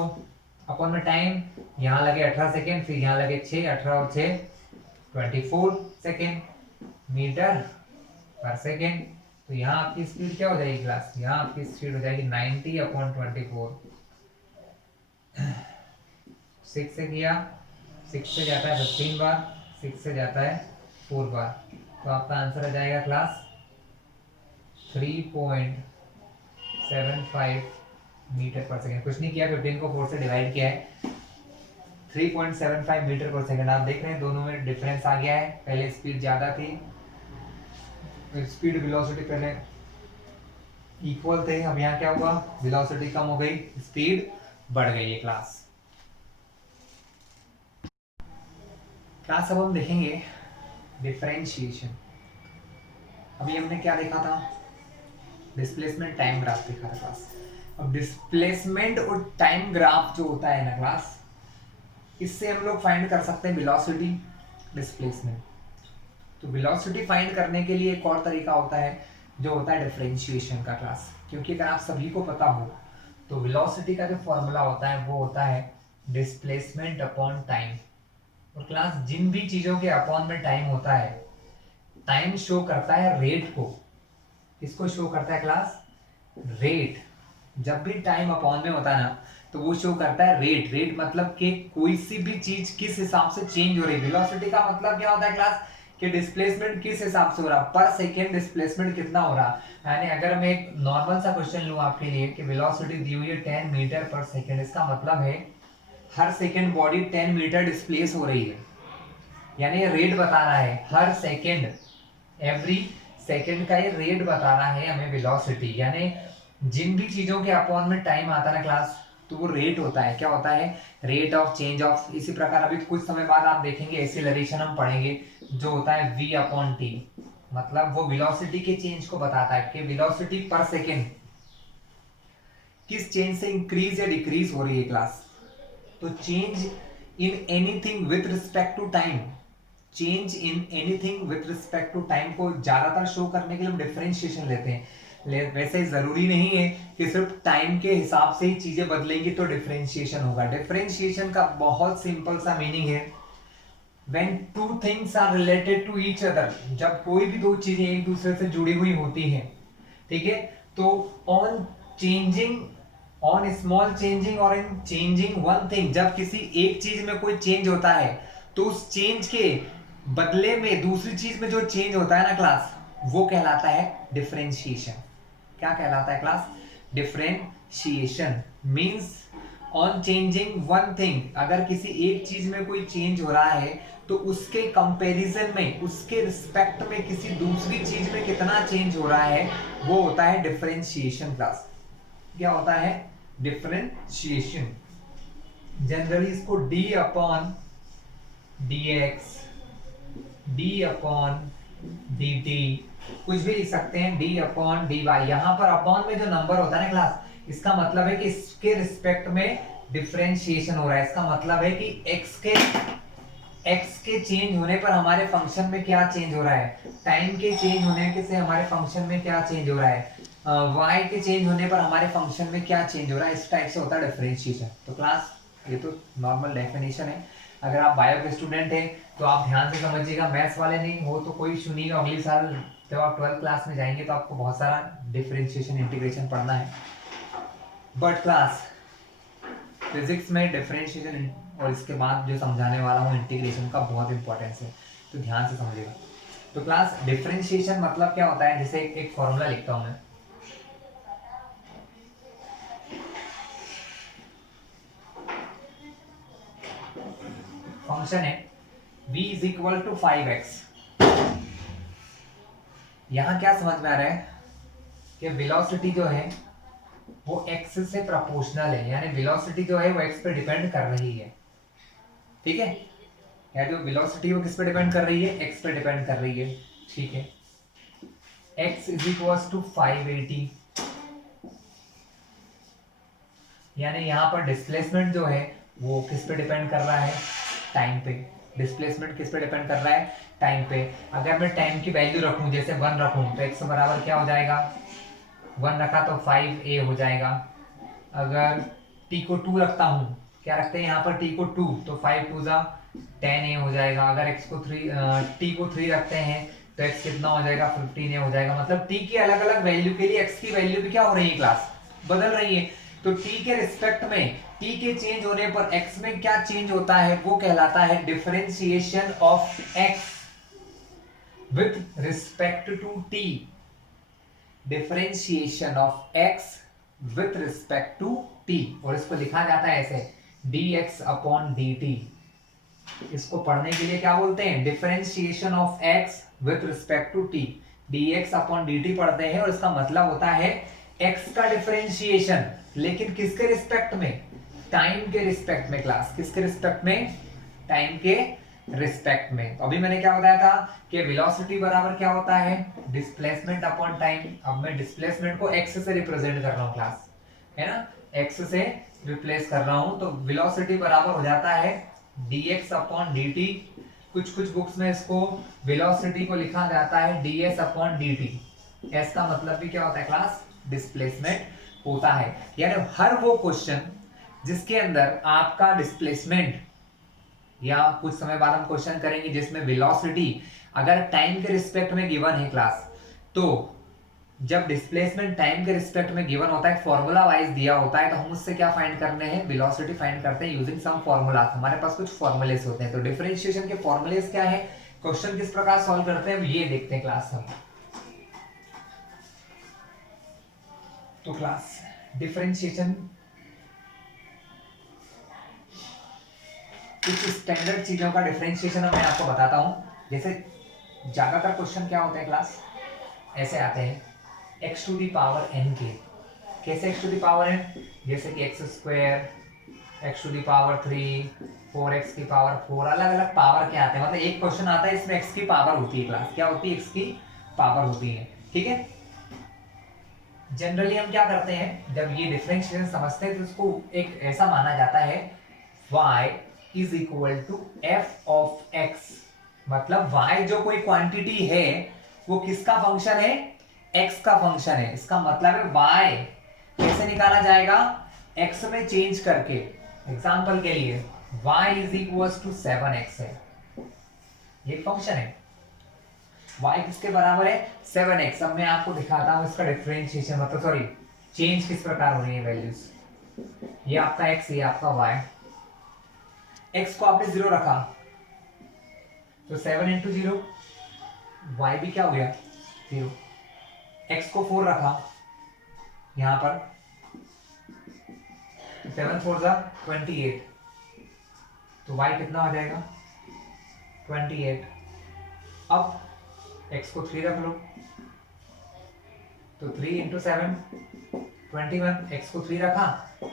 अपन में टाइम यहाँ लगे 18 सेकेंड, फिर यहाँ लगे 6, 18 और 6 24 सेकेंड मीटर पर सेकेंड। तो यहाँ आपकी स्पीड क्या हो जाएगी क्लास, यहाँ आपकी स्पीड हो जाएगी 90/24। 6 से किया, 6 से जाता है 15 बार, 6 से जाता है 4 बार, तो आपका आंसर आ जाएगा क्लास 3.75 मीटर पर सेकेंड। कुछ नहीं किया, 15 को 4 से डिवाइड किया है, 3.75 मीटर पर सेकेंड। आप देख रहे हैं दोनों में डिफरेंस आ गया है, पहले स्पीड ज्यादा थी, स्पीड वेलोसिटी पहले इक्वल थे, अब यहाँ क्या हुआ, वेलोसिटी कम हो गई, स्पीड बढ़ गई है क्लास। अब हम देखेंगे डिफरेंशिएशन। अभी हमने क्या देखा था, डिस्प्लेसमेंट टाइम ग्राफ देखा था क्लास। अब डिस्प्लेसमेंट और टाइम ग्राफ जो होता है ना क्लास, इससे हम लोग फाइंड कर सकते हैं वेलोसिटी, डिस्प्लेसमेंट। तो वेलोसिटी फाइंड करने के लिए एक और तरीका होता है, जो होता है डिफरेंशिएशन का क्लास। क्योंकि अगर आप सभी को पता हो तो वेलोसिटी का जो फॉर्मूला होता है वो होता है डिस्प्लेसमेंट अपॉन टाइम। और क्लास जिन भी चीजों के अपॉन में टाइम होता है, टाइम शो करता है रेट को। किसको शो करता है क्लास, रेट। जब भी टाइम अपॉन में होता है ना, तो वो शो करता है रेट। रेट मतलब कि कोई सी भी चीज किस हिसाब से चेंज हो रही है। वेलोसिटी का मतलब क्या होता है क्लास, कि डिस्प्लेसमेंट किस हिसाब से हो रहा, पर सेकेंड डिस्प्लेसमेंट कितना हो रहा। यानी अगर मैं एक नॉर्मल सा क्वेश्चन लूं आपके लिए कि वेलोसिटी दी हुई है 10 मीटर पर सेकेंड, इसका मतलब है हर सेकेंड बॉडी 10 मीटर डिस्प्लेस हो रही है। यानी ये रेट बता रहा है, हर सेकेंड, एवरी सेकेंड का ये रेट बता रहा है हमें वेलोसिटी। यानी जिन भी चीजों के अपॉन में टाइम आता है ना क्लास, तो वो रेट होता है। क्या होता है, रेट ऑफ चेंज ऑफ। इसी प्रकार अभी कुछ समय बाद आप देखेंगे एक्सीलरेशन हम पढ़ेंगे, जो होता है v अपॉन टी। मतलब वो वेलोसिटी के चेंज को बताता है कि वेलोसिटी पर सेकेंड किस चेंज से इंक्रीज या डिक्रीज हो रही है क्लास। तो change in anything with respect to time, change in anything with respect to time को ज्यादातर शो करने के लिए हम डिफरेंशिएशन लेते हैं। वैसे जरूरी नहीं है कि सिर्फ टाइम के हिसाब से ही चीजें बदलेंगी तो डिफरेंशिएशन होगा। डिफरेंशिएशन का बहुत सिंपल सा मीनिंग है, when two things are related to each other, जब कोई भी दो चीजें एक दूसरे से जुड़ी हुई होती हैं, ठीक है, तो on changing, on small changing और इन चेंजिंग वन थिंग, जब किसी एक चीज में कोई चेंज होता है तो उस चेंज के बदले में दूसरी चीज में जो चेंज होता है ना क्लास, वो कहलाता है डिफरेंशिएशन। क्या कहलाता है class, differentiation. Means on changing one thing, अगर किसी एक चीज में कोई चेंज हो रहा है तो उसके कंपैरिजन में, उसके रिस्पेक्ट में किसी दूसरी चीज में कितना चेंज हो रहा है, वो होता है डिफरेंशिएशन क्लास। क्या होता है, डिफरेंशिएशन। जनरली इसको D upon d x, D upon D T, कुछ भी लिख सकते हैं, डी अपॉन डी वाई। यहां पर अपॉन में जो नंबर होता है ना क्लास, इसका मतलब है कि इसके रिस्पेक्ट में डिफरेंशिएशन हो रहा है। इसका मतलब है कि एक्स के चेंज होने पर हमारे फंक्शन में क्या चेंज हो रहा है, टाइम के चेंज होने से हमारे फंक्शन में क्या चेंज हो रहा है, वाई के चेंज होने पर हमारे फंक्शन में क्या चेंज हो रहा है। इस टाइप से होता है डिफरेंशिएशन। तो क्लास ये तो नॉर्मल डेफिनेशन है। अगर आप बायो के स्टूडेंट हैं तो आप ध्यान से समझिएगा, मैथ्स वाले नहीं हो तो कोई सुनिएगा। अगली साल जब आप 12th क्लास में जाएंगे तो आपको बहुत सारा डिफरेंशिएशन, इंटीग्रेशन पढ़ना है। बट क्लास फिजिक्स में डिफरेंशिएशन और इसके बाद जो समझाने वाला हूँ इंटीग्रेशन का बहुत इंपॉर्टेंस है, तो ध्यान से समझिएगा। तो क्लास डिफरेंशिएशन मतलब क्या होता है, जैसे एक फॉर्मूला लिखता हूं मैं, फंक्शन है v is equal to 5x, यहाँ क्या समझ में आ रहा है कि वेलोसिटी जो है वो एक्स से प्रोपोर्शनल है, यानी वेलोसिटी जो है वो एक्स पे डिपेंड कर रही है, ठीक है। या जो वेलोसिटी वो किस पे डिपेंड कर रही है, एक्स पे डिपेंड कर रही है, ठीक है। x इज इक्वल्स टू 580, यानी यहाँ पर डिस्प्लेसमेंट जो है वो किस पे डिपेंड कर रहा है, टाइम पे। डिस्प्लेसमेंट किस पे डिपेंड कर रहा है, टाइम पे। अगर मैं टाइम की वैल्यू रखूं, जैसे 1 रखूं, तो x बराबर क्या हो जाएगा, 1 रखा तो 5a हो जाएगा। अगर t को 2 रखता हूं, क्या रखते हैं यहाँ पर, t को 2, तो 5 2 जा 10a हो जाएगा। अगर x को 3 t को 3 रखते हैं तो x कितना हो जाएगा, 15a हो जाएगा। मतलब t की अलग अलग वैल्यू के लिए x की वैल्यू भी क्या हो रही है क्लास, बदल रही है। तो t के रिस्पेक्ट में t के चेंज होने पर x में क्या चेंज होता है, वो कहलाता है differentiation of x with respect to t। Differentiation of x with respect to t, और इसको लिखा जाता है ऐसे dx अपॉन dt। इसको पढ़ने के लिए क्या बोलते हैं, differentiation of x with respect to t, dx upon dt पढ़ते हैं। और इसका मतलब होता है x का डिफरेंशिएशन, लेकिन किसके रिस्पेक्ट में, टाइम के रिस्पेक्ट में क्लास। किसके रिस्पेक्ट में, टाइम के रिस्पेक्ट में। तो अभी मैंने क्या बताया था कि वेलोसिटी बराबर क्या होता है, डिस्प्लेसमेंट अपॉन टाइम। अब मैं डिस्प्लेसमेंट को x से रिप्रेजेंट कर रहा हूं क्लास, है ना, x से रिप्लेस कर रहा हूं, तो वेलोसिटी बराबर हो जाता है dx अपॉन dt। कुछ कुछ बुक्स में इसको वेलोसिटी को लिखा जाता है ds अपॉन dt। s का मतलब भी क्या होता है क्लास, डिस्प्लेसमेंट होता है। यानी हर वो क्वेश्चन जिसके अंदर आपका डिस्प्लेसमेंट, या कुछ समय बाद हम क्वेश्चन करेंगे जिसमें वेलोसिटी अगर टाइम के रिस्पेक्ट में गिवन है क्लास, तो जब डिस्प्लेसमेंट टाइम के रिस्पेक्ट में गिवन होता है, फॉर्मूला वाइज दिया होता है, तो हम उससे क्या फाइंड करने हैं, वेलोसिटी फाइंड करते हैं यूजिंग सम फॉर्मूला। हमारे पास कुछ फॉर्मूलेस होते हैं। तो डिफरेंशिएशन के फॉर्मूलेस क्या है, क्वेश्चन किस प्रकार सॉल्व करते हैं, ये देखते हैं क्लास हम। तो क्लास डिफरेंशिएशन कुछ स्टैंडर्ड चीजों का डिफरेंशिएशन मैं आपको बताता हूं। जैसे ज्यादातर क्वेश्चन क्या होते हैं क्लास, ऐसे आते हैं x to the power n के। कैसे x to the power n, जैसे कि x square, x to the power 3, 4x की पावर 4, अलग अलग पावर के आते हैं। मतलब एक क्वेश्चन आता है इसमें x की पावर होती है क्लास, क्या होती है, x की पावर होती है, ठीक है। जनरली हम क्या करते हैं, जब ये डिफरेंशिएशन समझते हैं तो उसको एक ऐसा माना जाता है y is equal to f of x. मतलब y जो कोई क्वांटिटी है वो किसका फंक्शन है, x का फंक्शन है। इसका मतलब है y कैसे निकाला जाएगा, x में चेंज करके। एग्जांपल के लिए y is equal to 7x है, ये फंक्शन है। y किसके बराबर है, 7x। अब मैं आपको दिखाता हूं इसका डिफरेंशिएशन, मतलब सॉरी चेंज किस प्रकार हो रही है वैल्यूज। ये आपका x, ये आपका y। x को आपने 0 रखा तो 7 इंटू 0, y भी क्या हो गया 0। x को 4 रखा यहां पर, 7 4 जा 28, तो y कितना हो जाएगा 28। अब x को 3 रख लो, तो 3 इंटू 7 21, x को 3 रखा,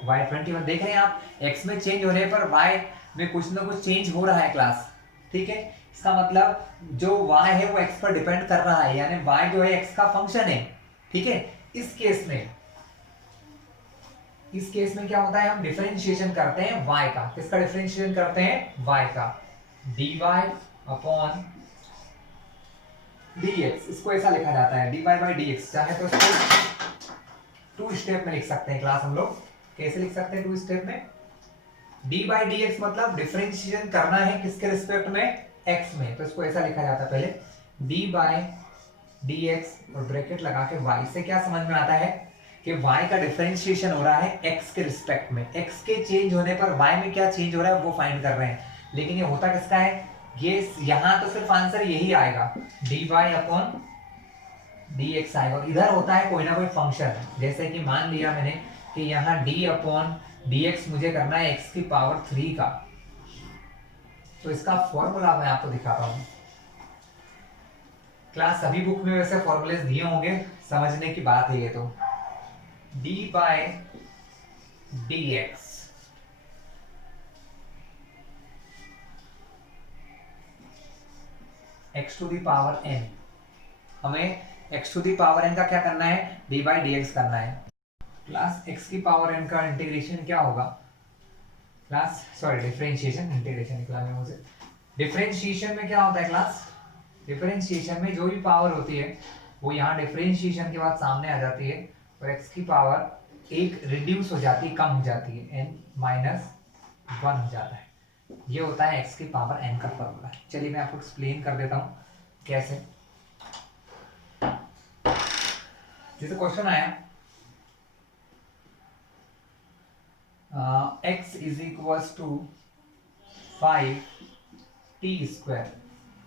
y 21। देख रहे हैं आप, x में चेंज होने पर y में कुछ ना कुछ चेंज हो रहा है क्लास, ठीक है। इसका मतलब जो y है वो x पर डिपेंड कर रहा है, यानी y जो है x का फंक्शन है, ठीक है। इस केस में क्या होता है, हम डिफरेंशिएशन करते हैं y का। किसका डिफरेंशिएशन करते हैं, y का। dy अपॉन dx, इसको ऐसा लिखा जाता है dy बाई dx। चाहे तो इसको 2 स्टेप में लिख सकते हैं क्लास हम लोग। कैसे लिख सकते हैं 2 स्टेप में, डी बाई डी एक्स मतलब डिफरेंशिएशन करना है किसके रिस्पेक्ट में, x में। तो इसको ऐसा लिखा जाता है पहले डी बाई डी एक्स और ब्रैकेट लगा के y से क्या समझ में आता है कि y का डिफरेंशिएशन हो रहा है x के रिस्पेक्ट में। x के चेंज होने पर y में क्या चेंज हो रहा है वो फाइंड कर रहे हैं। लेकिन ये होता किसका है, ये यहां तो सिर्फ आंसर यही आएगा d y upon d x आएगा। इधर होता है कोई ना कोई फंक्शन, जैसे कि मान लिया मैंने कि यहाँ d अपॉन dx मुझे करना है x की पावर 3 का, तो इसका फॉर्मूला मैं आपको दिखाता हूं। क्लास सभी बुक में वैसे फॉर्मूलेस दिए होंगे, समझने की बात है ये तो। d by dx x to the power n, हमें x to the power n का क्या करना है, d बाय dx करना है। क्लास x की पावर n का इंटीग्रेशन क्या होगा क्लास, सॉरी डिफरेंशिएशन, इंटीग्रेशन निकला मैं मुझे। डिफरेंशिएशन में क्या होता है क्लास, डिफरेंशिएशन में जो भी पावर होती है वो यहाँ डिफरेंशिएशन के बाद सामने आ जाती है और x की पावर एक रिड्यूस हो जाती है, कम हो जाती है, n माइनस 1 हो जाता है। ये होता है x की पावर n का फॉर्मूला। चलिए मैं आपको एक्सप्लेन कर देता हूँ कैसे। जैसे क्वेश्चन आया x is equals to 5t²,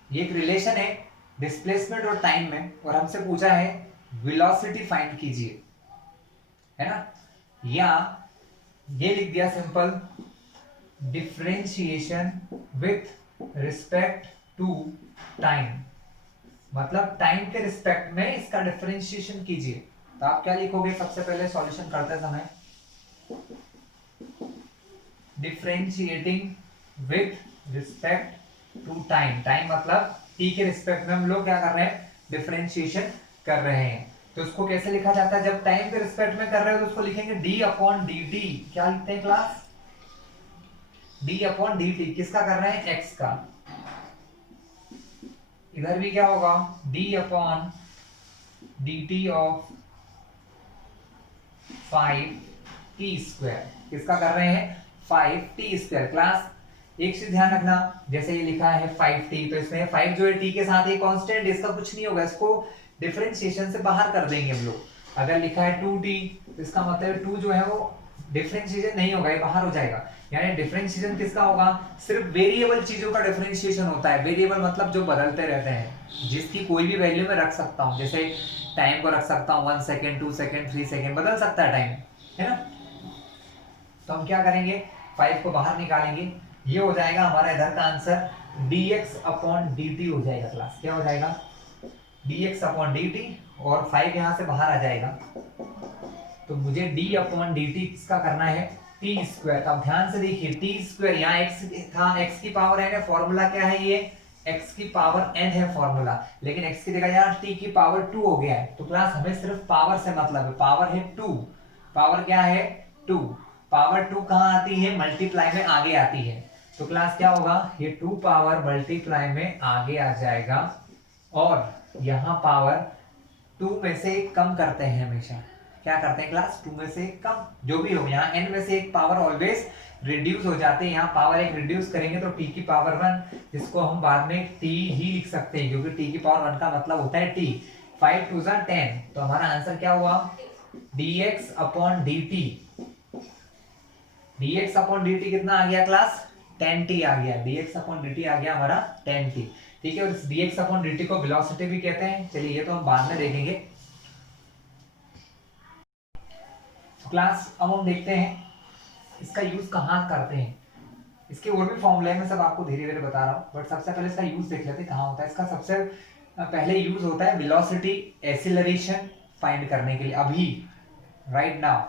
ये एक रिलेशन है डिस्प्लेसमेंट और टाइम में, और हमसे पूछा है वेलोसिटी फाइंड कीजिए, है ना। या ये लिख दिया simple, differentiation with respect to time, मतलब टाइम के रिस्पेक्ट में इसका डिफरेंशिएशन कीजिए। तो आप क्या लिखोगे सबसे पहले सॉल्यूशन करते समय, differentiating with respect to time, time मतलब t के रिस्पेक्ट में हम लोग क्या कर रहे हैं, डिफरेंशिएशन कर रहे हैं। तो इसको कैसे लिखा जाता है, जब टाइम के रिस्पेक्ट में कर रहे हो तो उसको लिखेंगे d अपॉन dt। क्या लिखते हैं क्लास, d अपॉन dt, किसका कर रहे हैं, x का। इधर भी क्या होगा, d upon dt of 5t², किसका कर रहे हैं, 5t²। क्लास एक चीज ध्यान रखना, जैसे ये लिखा है 5t, तो इसमें 5 जो है t के साथ एक कांस्टेंट, इसका कुछ नहीं होगा, इसको डिफरेंशिएशन से बाहर कर देंगे हम लोग। अगर लिखा है 2t तो इसका मतलब 2 जो है वो डिफरेंशिएशन नहीं होगा, ये बाहर हो जाएगा। यानी डिफरेंशिएशन किसका होगा, सिर्फ वेरिएबल चीजों का डिफरेंशिएशन होता है। वेरिएबल मतलब जो बदलते रहते हैं, जिसकी कोई भी वैल्यू में रख सकता हूँ, जैसे टाइम को रख सकता हूँ 1 सेकेंड 2 सेकेंड 3 सेकेंड, बदल सकता है टाइम, है ना। तो हम क्या करेंगे, 5 को बाहर निकालेंगे, ये हो जाएगा हमारा इधर का आंसर, dx अपॉन dt हो जाएगा। क्लास क्या हो जाएगा, dx अपॉन dt, और 5 यहां से बाहर आ जाएगा, तो मुझे d अपॉन dt किसका करना है, t²। अब ध्यान से देखिए t², यहाँ x था, x की पावर n है, फॉर्मूला क्या है, ये x की पावर n है फॉर्मूला, लेकिन x की जगह यहाँ t की पावर 2 हो गया है। तो क्लास हमें सिर्फ पावर से मतलब है, पावर है 2, पावर क्या है 2, पावर 2 कहाँ आती है, मल्टीप्लाई में आगे आती है। तो क्लास क्या होगा, ये 2 पावर मल्टीप्लाई में आगे आ जाएगा, और यहाँ पावर 2 में से एक कम करते हैं हमेशा, क्या करते हैं क्लास, 2 में से एक कम, जो भी हो, यहाँ n में से एक पावर ऑलवेज रिड्यूस हो जाते हैं, यहाँ पावर एक रिड्यूस करेंगे तो t की पावर 1, जिसको हम बाद में t ही लिख सकते हैं, क्योंकि t की पावर 1 का मतलब होता है t। 5 2 10, तो हमारा आंसर क्या हुआ, dx upon dt, dx upon dt कितना आ गया क्लास, 10t आ गया, dx अपॉन dt आ गया हमारा 10t। ठीक है, और इस dx अपॉन dt को वेलोसिटी भी कहते हैं। चलिए ये तो हम बाद में देखेंगे। तो क्लास अब हम देखते हैं इसका यूज कहाँ करते हैं। इसके और भी फॉर्मूले मैं सब आपको धीरे धीरे बता रहा हूँ, बट सबसे पहले इसका यूज देख लेते हैं कहाँ होता है। इसका सबसे पहले यूज होता है वेलोसिटी एक्सीलरेशन फाइंड करने के लिए, अभी राइट नाउ।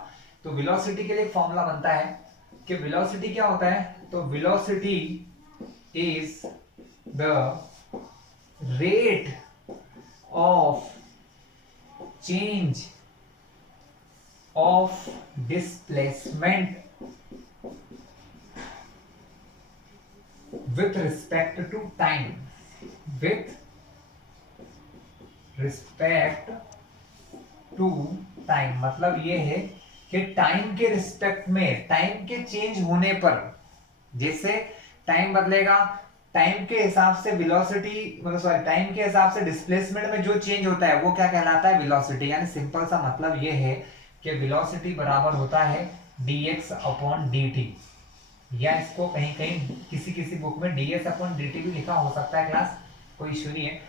तो वेलोसिटी के लिए एक फॉर्मूला बनता है कि वेलोसिटी क्या होता है, तो velocity is the rate of change of displacement with respect to time, with respect to time, मतलब ये है कि टाइम के रिस्पेक्ट में, टाइम के चेंज होने पर, जैसे टाइम बदलेगा, टाइम के हिसाब से वेलोसिटी, मतलब सॉरी टाइम के हिसाब से डिस्प्लेसमेंट में जो चेंज होता है वो क्या कहलाता है, वेलोसिटी। यानी सिंपल सा मतलब ये है कि वेलोसिटी बराबर होता है dx अपॉन dt, या इसको कहीं कहीं किसी किसी बुक में ds अपॉन dt भी लिखा हो सकता है क्लास, कोई इश्यू नहीं है।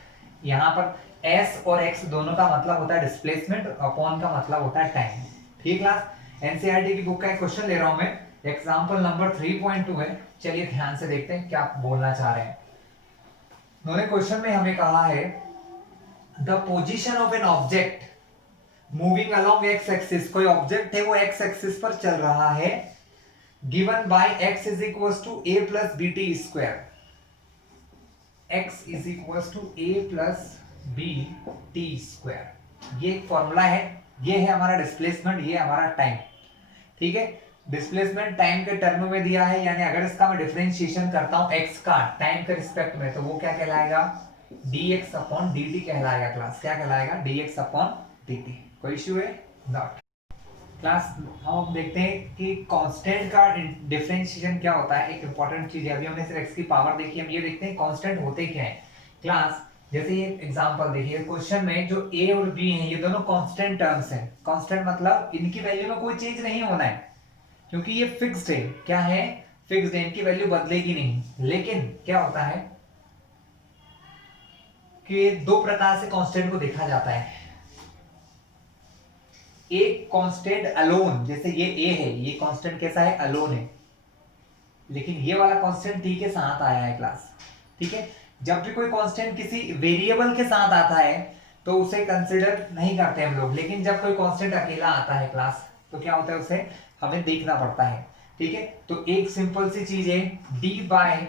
यहाँ पर s और x दोनों का मतलब होता है डिस्प्लेसमेंट, अपॉन का मतलब होता है टाइम। ठीक क्लास, एनसीईआरटी की बुक का एक क्वेश्चन ले रहा हूं मैं, एग्जांपल नंबर 3.2 है। चलिए ध्यान से देखते हैं क्या बोलना चाह रहे हैं। उन्होंने क्वेश्चन में हमें कहा है the position of an object moving along x axis, कोई ऑब्जेक्ट है वो एक्स एक्सिस पर चल रहा है, given by x is equal to a plus B T square, x is equal to a plus B T square, ये एक फॉर्मूला है, ये है हमारा डिस्प्लेसमेंट, ये हमारा टाइम, ठीक है। डिस्प्लेसमेंट टाइम के टर्म में दिया है, यानी अगर इसका मैं डिफरेंशिएशन करता हूं x का टाइम के रिस्पेक्ट में, तो वो क्या कहलाएगा, dx अपॉन dt कहलाएगा क्लास, क्या कहलाएगा, dx अपॉन dt। कोई इश्यू है नॉट क्लास। हम देखते हैं कि कांस्टेंट का डिफरेंशिएशन क्या होता है, एक इंपॉर्टेंट चीज है। अभी हमने सिर्फ x की पावर देखी, हम ये देखते हैं कांस्टेंट होते क्या है क्लास। जैसे ये एग्जांपल देखिए, क्वेश्चन में जो a और b हैं ये दोनों कांस्टेंट टर्म्स हैं। कांस्टेंट मतलब इनकी वैल्यू में कोई चेंज नहीं होना है, क्योंकि ये फिक्स्ड है। क्या है, फिक्स्ड है, इनकी वैल्यू बदलेगी नहीं। लेकिन क्या होता है कि दो प्रकार से कांस्टेंट को देखा जाता है। एक कांस्टेंट अलोन, जैसे ये a है, ये कांस्टेंट कैसा है, अलोन है, लेकिन ये वाला कांस्टेंट t के साथ आया है क्लास, ठीक है। जब भी कोई कांस्टेंट किसी वेरिएबल के साथ आता है तो उसे कंसिडर नहीं करते हम लोग, लेकिन जब कोई कांस्टेंट अकेला आता है क्लास तो क्या होता है, उसे हमें देखना पड़ता है, ठीक है। तो एक सिंपल सी चीज है, d by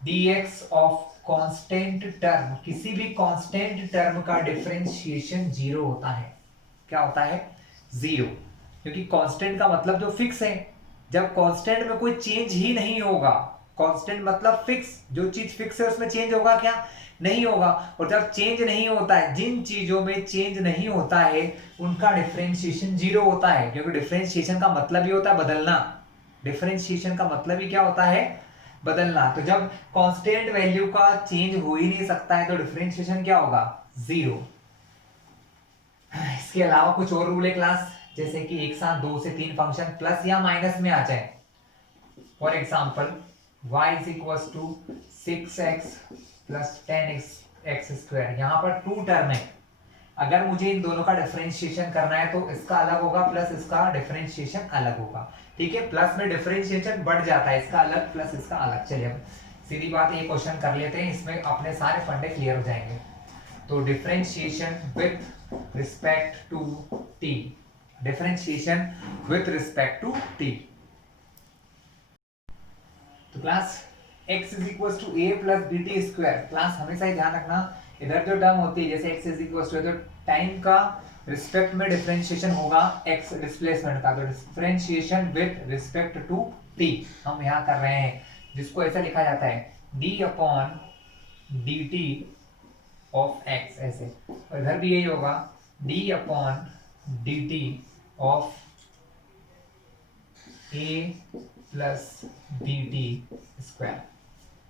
dx of constant term, किसी भी कांस्टेंट टर्म का डिफरेंशिएशन जीरो होता है। क्या होता है, जीरो, क्योंकि कांस्टेंट का मतलब जो फिक्स है। जब कांस्टेंट में कोई चेंज ही नहीं होगा, कांस्टेंट मतलब फिक्स, जो चीज फिक्स है उसमें चेंज होगा क्या, नहीं होगा। और जब चेंज नहीं होता है, जिन चीजों में चेंज नहीं होता है उनका डिफरेंशिएशन जीरो होता है, क्योंकि डिफरेंशिएशन का मतलब ही होता है बदलना। डिफरेंशिएशन का मतलब ही क्या होता है, बदलना। तो जब कांस्टेंट वैल्यू का चेंज हो ही नहीं सकता है तो डिफरेंशिएशन क्या होगा, जीरो। इसके अलावा कुछ और रूल है क्लास, जैसे कि एक साथ दो से तीन फंक्शन प्लस या माइनस में आ जाए। For example y is equal to 6x plus 10x square, यहाँ पर टू टर्म है। अगर मुझे इन दोनों का डिफरेंशिएशन करना है तो इसका अलग होगा प्लस इसका डिफरेंशिएशन अलग होगा, ठीक है। प्लस में डिफरेंशिएशन बढ़ जाता है, इसका अलग प्लस इसका अलग। चलिए अब सीधी बात, ये क्वेश्चन कर लेते हैं, इसमें अपने सारे फंडे क्लियर हो जाएंगे। तो differentiation with respect to t, differentiation with respect to t। तो class x is equal to a plus B T square, class हमेशा ही ध्यान रखना, इधर जो टर्म होती है जैसे x इज इक्वल टू, तो टाइम का रिस्पेक्ट में डिफरेंशिएशन होगा x डिस्प्लेसमेंट का, तो differentiation with respect to t हम यहाँ कर रहे हैं, जिसको ऐसा लिखा जाता है d upon D T of x, ऐसे। और इधर भी यही होगा d upon D T of a plus D T square.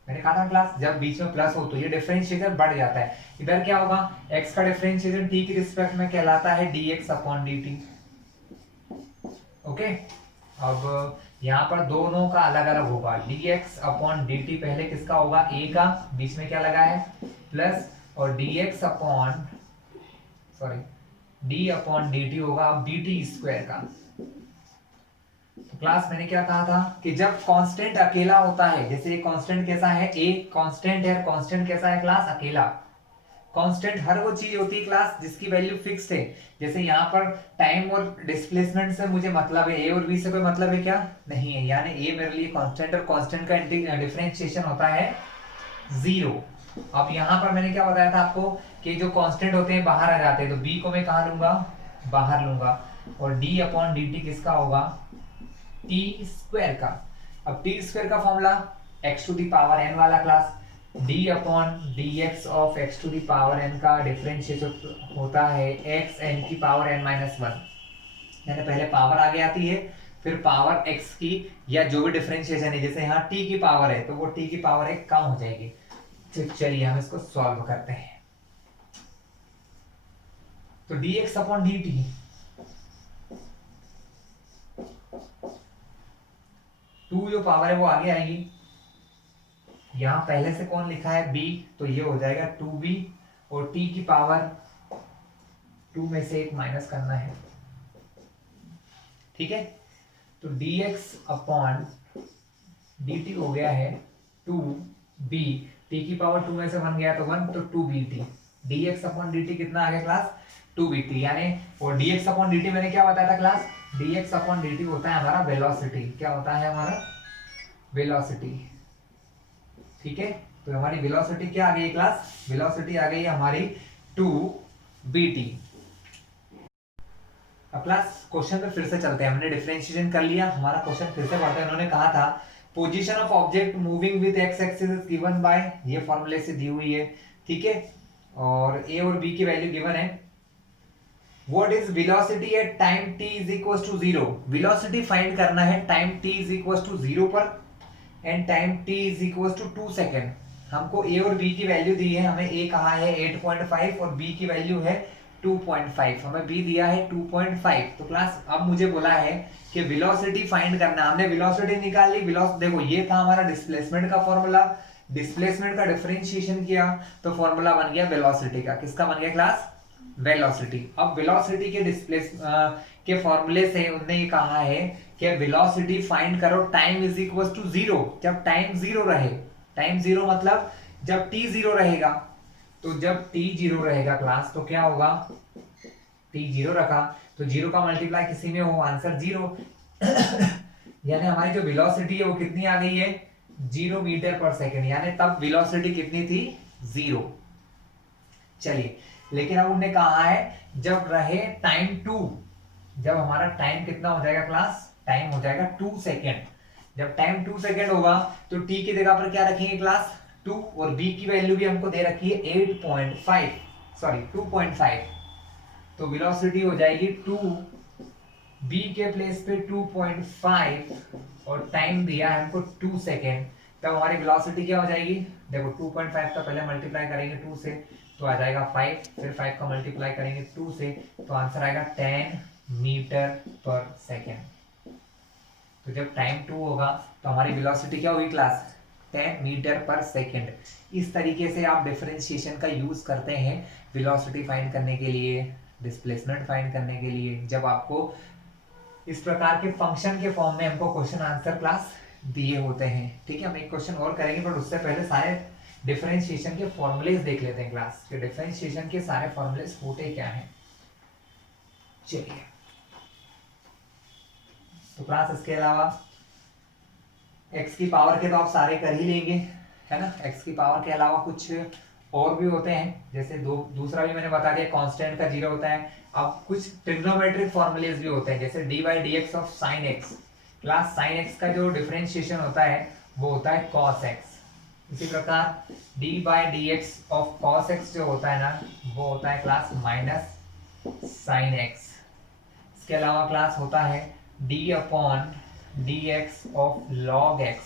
मैंने कहा था क्लास, जब बीच में प्लस हो तो ये डिफरेंशिएशन बढ़ जाता है। इधर क्या होगा, x का डिफरेंशिएशन t के रिस्पेक्ट में कहलाता है dx अपॉन dt, ओके। अब यहाँ पर दोनों का अलग अलग होगा, dx अपॉन dt पहले किसका होगा, a का, बीच में क्या लगा है प्लस, और dx upon d upon dt होगा अब dt स्क्वायर का। तो क्लास मैंने क्या कहा था कि जब कांस्टेंट अकेला होता है, जैसे कांस्टेंट कैसा है, a कांस्टेंट है, कांस्टेंट कैसा है क्लास, अकेला। कांस्टेंट हर वो चीज होती है क्लास जिसकी वैल्यू फिक्स्ड है। जैसे यहाँ पर टाइम और डिस्प्लेसमेंट से मुझे मतलब है, a और b से कोई मतलब है क्या, नहीं है, यानी a मेरे लिए कांस्टेंट और कांस्टेंट का डिफरेंशिएशन होता है जीरो। अब यहाँ पर मैंने क्या बताया था आपको कि जो कांस्टेंट होते हैं बाहर आ जाते हैं, तो b को मैं कहाँ लूंगा, बाहर लूंगा, और d अपॉन dt किसका होगा, टी स्क्वायर का। अब टी स्क्वायर का formula x to the power n वाला class, d upon dx of x to the power n का डिफरेंशिएशन होता है x n की पावर n माइनस वन, यानी पहले पावर आगे आती है फिर पावर x की, या जो भी डिफरेंशिएशन है, जैसे यहाँ t की पावर है तो वो t की पावर एक कम हो जाएगी। चलिए हम इसको सॉल्व करते हैं। तो dx अपॉन dt, टू जो पावर है वो आगे आएगी, यहां पहले से कौन लिखा है b, तो ये हो जाएगा 2b, और t की पावर 2 में से एक माइनस करना है, ठीक है। तो dx अपॉन dt हो गया है 2b, t की पावर 2 में से 1 गया तो 1, तो 2bt, dx अपॉन dt कितना आ गया क्लास 2bt, यानी और dx अपॉन dt मैंने क्या बताया था क्लास, dx अपॉन dt होता है हमारा वेलोसिटी, क्या होता है हमारा वेलोसिटी, ठीक है। तो हमारी वेलोसिटी क्या आ गई क्लास, वेलोसिटी आ गई हमारी 2bt। अब क्लास क्वेश्चन पे फिर से चलते हैं, हमने डिफरेंशिएशन कर लिया, हमारा क्वेश्चन फिर से पढ़ते हैं। उन्होंने कहा था position of object moving with x axis is given by, ये फॉर्मूले से दी हुई है, ठीक है, और ए और बी की वैल्यू गिवन है। What is velocity at time t is equal to 0, velocity find करना है time t is equal to 0 पर and time t is equal to 2 second. हमको a और b की वैल्यू दी है, हमें a कहा है 8.5 और b की वैल्यू है 2.5, हमें b दिया है 2.5। तो क्लास अब मुझे बोला है कि वेलोसिटी फाइंड करना, हमने वेलोसिटी निकाल ली, देखो ये था हमारा डिस्प्लेसमेंट का फॉर्मूला, डिस्प्लेसमेंट का डिफरेंशिएशन किया तो फॉर्मूला बन गया वेलोसिटी का, किसका बन गया क्लास, वेलोसिटी। अब वेलोसिटी के के फॉर्मूले से उन्होंने ये कहा है कि वेलोसिटी फाइंड करो टाइम इज इक्वल टू 0, जब टाइम 0 रहे, टाइम 0 मतलब जब t 0 रहेगा, तो जब t 0 रहेगा क्लास तो क्या होगा, t 0 रखा तो 0 का मल्टीप्लाई किसी में हो, आंसर 0 यानी हमारी जो वेलोसिटी है वो कितनी आ गई है 0 मीटर पर सेकेंड, यानी तब वेलोसिटी कितनी थी 0। चलिए, लेकिन अब उन्होंने कहा है जब रहे टाइम 2, जब हमारा टाइम कितना हो जाएगा क्लास, टाइम हो जाएगा 2 सेकेंड, जब टाइम 2 सेकेंड होगा तो t की जगह पर क्या रखेंगे क्लास 2, और b की वैल्यू भी हमको दे रखी है 8.5 सॉरी 2.5, तो वेलोसिटी हो जाएगी 2, b के प्लेस पे 2.5 और टाइम दिया है हमको 2 सेकेंड, तब हमारी वेलोसिटी क्या हो जाएगी, देखो 2.5 का पहले मल्टीप्लाई करेंगे 2 से तो आ जाएगा 5, फिर 5 का मल्टीप्लाई करेंगे 2 से तो आंसर आएगा 10 मीटर पर सेकेंड। तो जब टाइम 2 होगा तो हमारी वेलोसिटी क्या होगी क्लास 10 मीटर पर सेकेंड। इस तरीके से आप डिफरेंशिएशन का यूज करते हैं वेलोसिटी फाइंड करने के लिए, डिस्प्लेसमेंट फाइंड करने के लिए, जब आपको इस प्रकार के फंक्शन के फॉर्म में हमको क्वेश्चन आंसर क्लास दिए होते हैं, ठीक है। हम एक क्वेश्चन और करेंगे पर उससे पहले सारे डिफरेंशिएशन के फॉर्मूलेस देख लेते हैं क्लास, कि डिफरेंशिएशन के सारे फॉर्मूलेस होते क्या हैं। चलिए, तो क्लास इसके अलावा x की पावर के तो आप सारे कर ही लेंगे, है ना। x की पावर के अलावा कुछ और भी होते हैं, जैसे दूसरा भी मैंने बता दिया कांस्टेंट का 0 होता है। अब कुछ ट्रिग्नोमेट्रिक फॉर्मूलेस भी होते हैं, जैसे d/dx of sin x, class sin x का जो डिफरेंशिएशन होता है वो होता है cos x। इसी प्रकार d/dx ऑफ cos x जो होता है ना वो होता है क्लास माइनस sin x। इसके अलावा क्लास होता है d/dx of log x,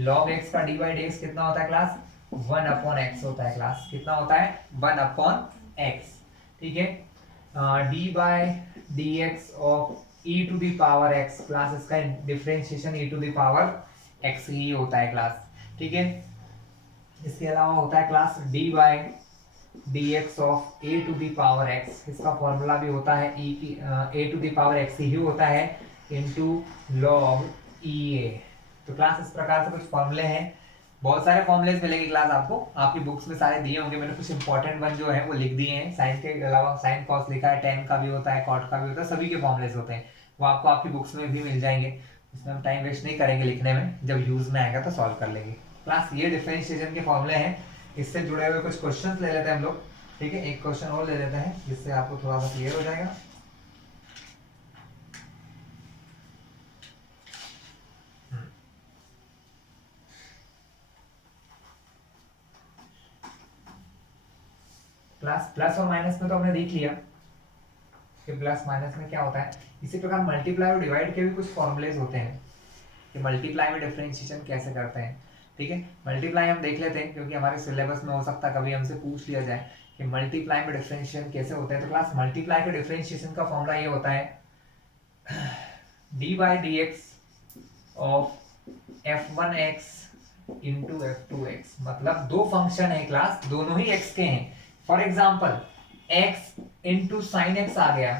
log x का d/dx कितना होता है क्लास 1/x होता है क्लास, कितना होता है 1/x, ठीक है। d/dx of e to the power x, class इसका differentiation e to the power x ही होता है क्लास, ठीक है। इसके अलावा होता है class d/dx of a to the power x, इसका फॉर्मूला भी होता है a to the power x ही होता है इनटू log ea। तो क्लास इस प्रकार से कुछ फॉर्मूले हैं, बहुत सारे फॉर्मूलेस मिलेंगे क्लास आपको, आपकी बुक्स में सारे दिए होंगे, मैंने कुछ इंपॉर्टेंट वन जो है वो लिख दिए हैं। साइन के अलावा साइन कॉस लिखा है, टेन का भी होता है, कॉट का भी होता है, सभी के फॉर्मूलेस होते हैं, वो आपको आपकी बुक्स में भी मिल जाएंगे। इसमें हम टाइम वेस्ट नहीं करेंगे लिखने में, जब यूज में आएगा तो सॉल्व कर लेंगे। क्लास ये डिफरेंशिएशन के फॉर्मूले हैं, इससे जुड़े हुए कुछ क्वेश्चन ले लेते हैं हम लोग, ठीक है। एक क्वेश्चन और ले लेते हैं जिससे आपको थोड़ा सा क्लियर हो जाएगा। क्लास प्लस और माइनस में तो हमने देख लिया कि प्लस माइनस में क्या होता है। इसी प्रकार मल्टीप्लाई और डिवाइड के भी कुछ फॉर्मूलेस होते हैं कि मल्टीप्लाई में डिफरेंशिएशन कैसे करते हैं, ठीक है। मल्टीप्लाई हम देख लेते हैं क्योंकि हमारे सिलेबस में हो सकता है कभी हमसे पूछ लिया जाए कि मल्टीप्लाई में डिफरेंशिएशन कैसे होता है। तो क्लास मल्टीप्लाई के डिफरेंशिएशन का फॉर्मूला ये होता है d/dx of f1x into f2x, मतलब दो फंक्शन है क्लास, दोनों ही x के हैं। For example x into sine x आ गया,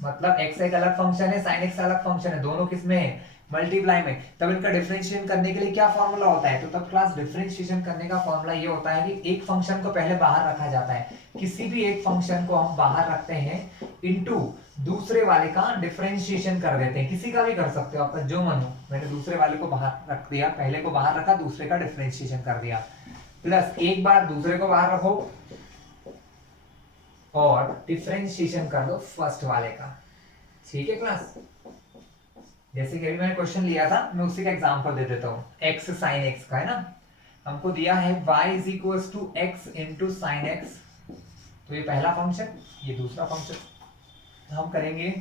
मतलब x एक अलग फंक्शन है, साइन एक्स अलग फंक्शन है, दोनों किस में है मल्टीप्लाई में, तब इनका डिफरेंशिएशन करने के लिए क्या फॉर्मूला होता है? तो तब क्लास डिफरेंशिएशन करने का फॉर्मूला ये होता है कि एक फंक्शन को पहले बाहर रखा जाता है, किसी भी एक फंक्शन को हम बाहर रखते हैं इनटू दूसरे वाले का डिफरेंशिएशन कर देते हैं। किसी का भी कर सकते हो, आपका जो मन हो। मैंने दूसरे वाले को बाहर रख दिया, पहले को बाहर रखा, दूसरे का डिफरेंशिएशन कर दिया, प्लस एक बार दूसरे को बाहर रखो और डिफरेंशिएशन कर दो फर्स्ट वाले का। ठीक है क्लास, जैसे कि अभी मैंने क्वेश्चन लिया था, मैं उसी का एग्जांपल दे देता हूँ। x sin x का है ना, हमको दिया है y is equal to x into sine x, तो ये पहला फंक्शन, ये दूसरा फंक्शन। हम करेंगे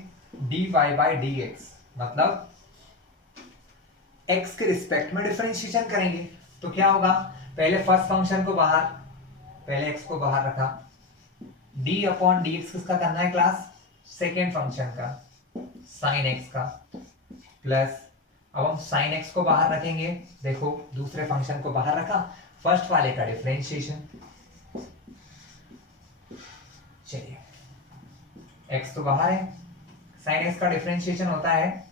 dy बाई dx, मतलब x के रिस्पेक्ट में डिफरेंशिएशन करेंगे। तो क्या होगा, पहले फर्स्ट फंक्शन को बाहर, पहले x को बाहर रखा, d अपॉन dx किसका करना है क्लास? सेकेंड फंक्शन का, साइन x का, प्लस अब हम साइन x को बाहर रखेंगे, देखो दूसरे फंक्शन को बाहर रखा, फर्स्ट वाले का डिफरेंशिएशन। चलिए x तो बाहर है, साइन x का डिफरेंशिएशन होता है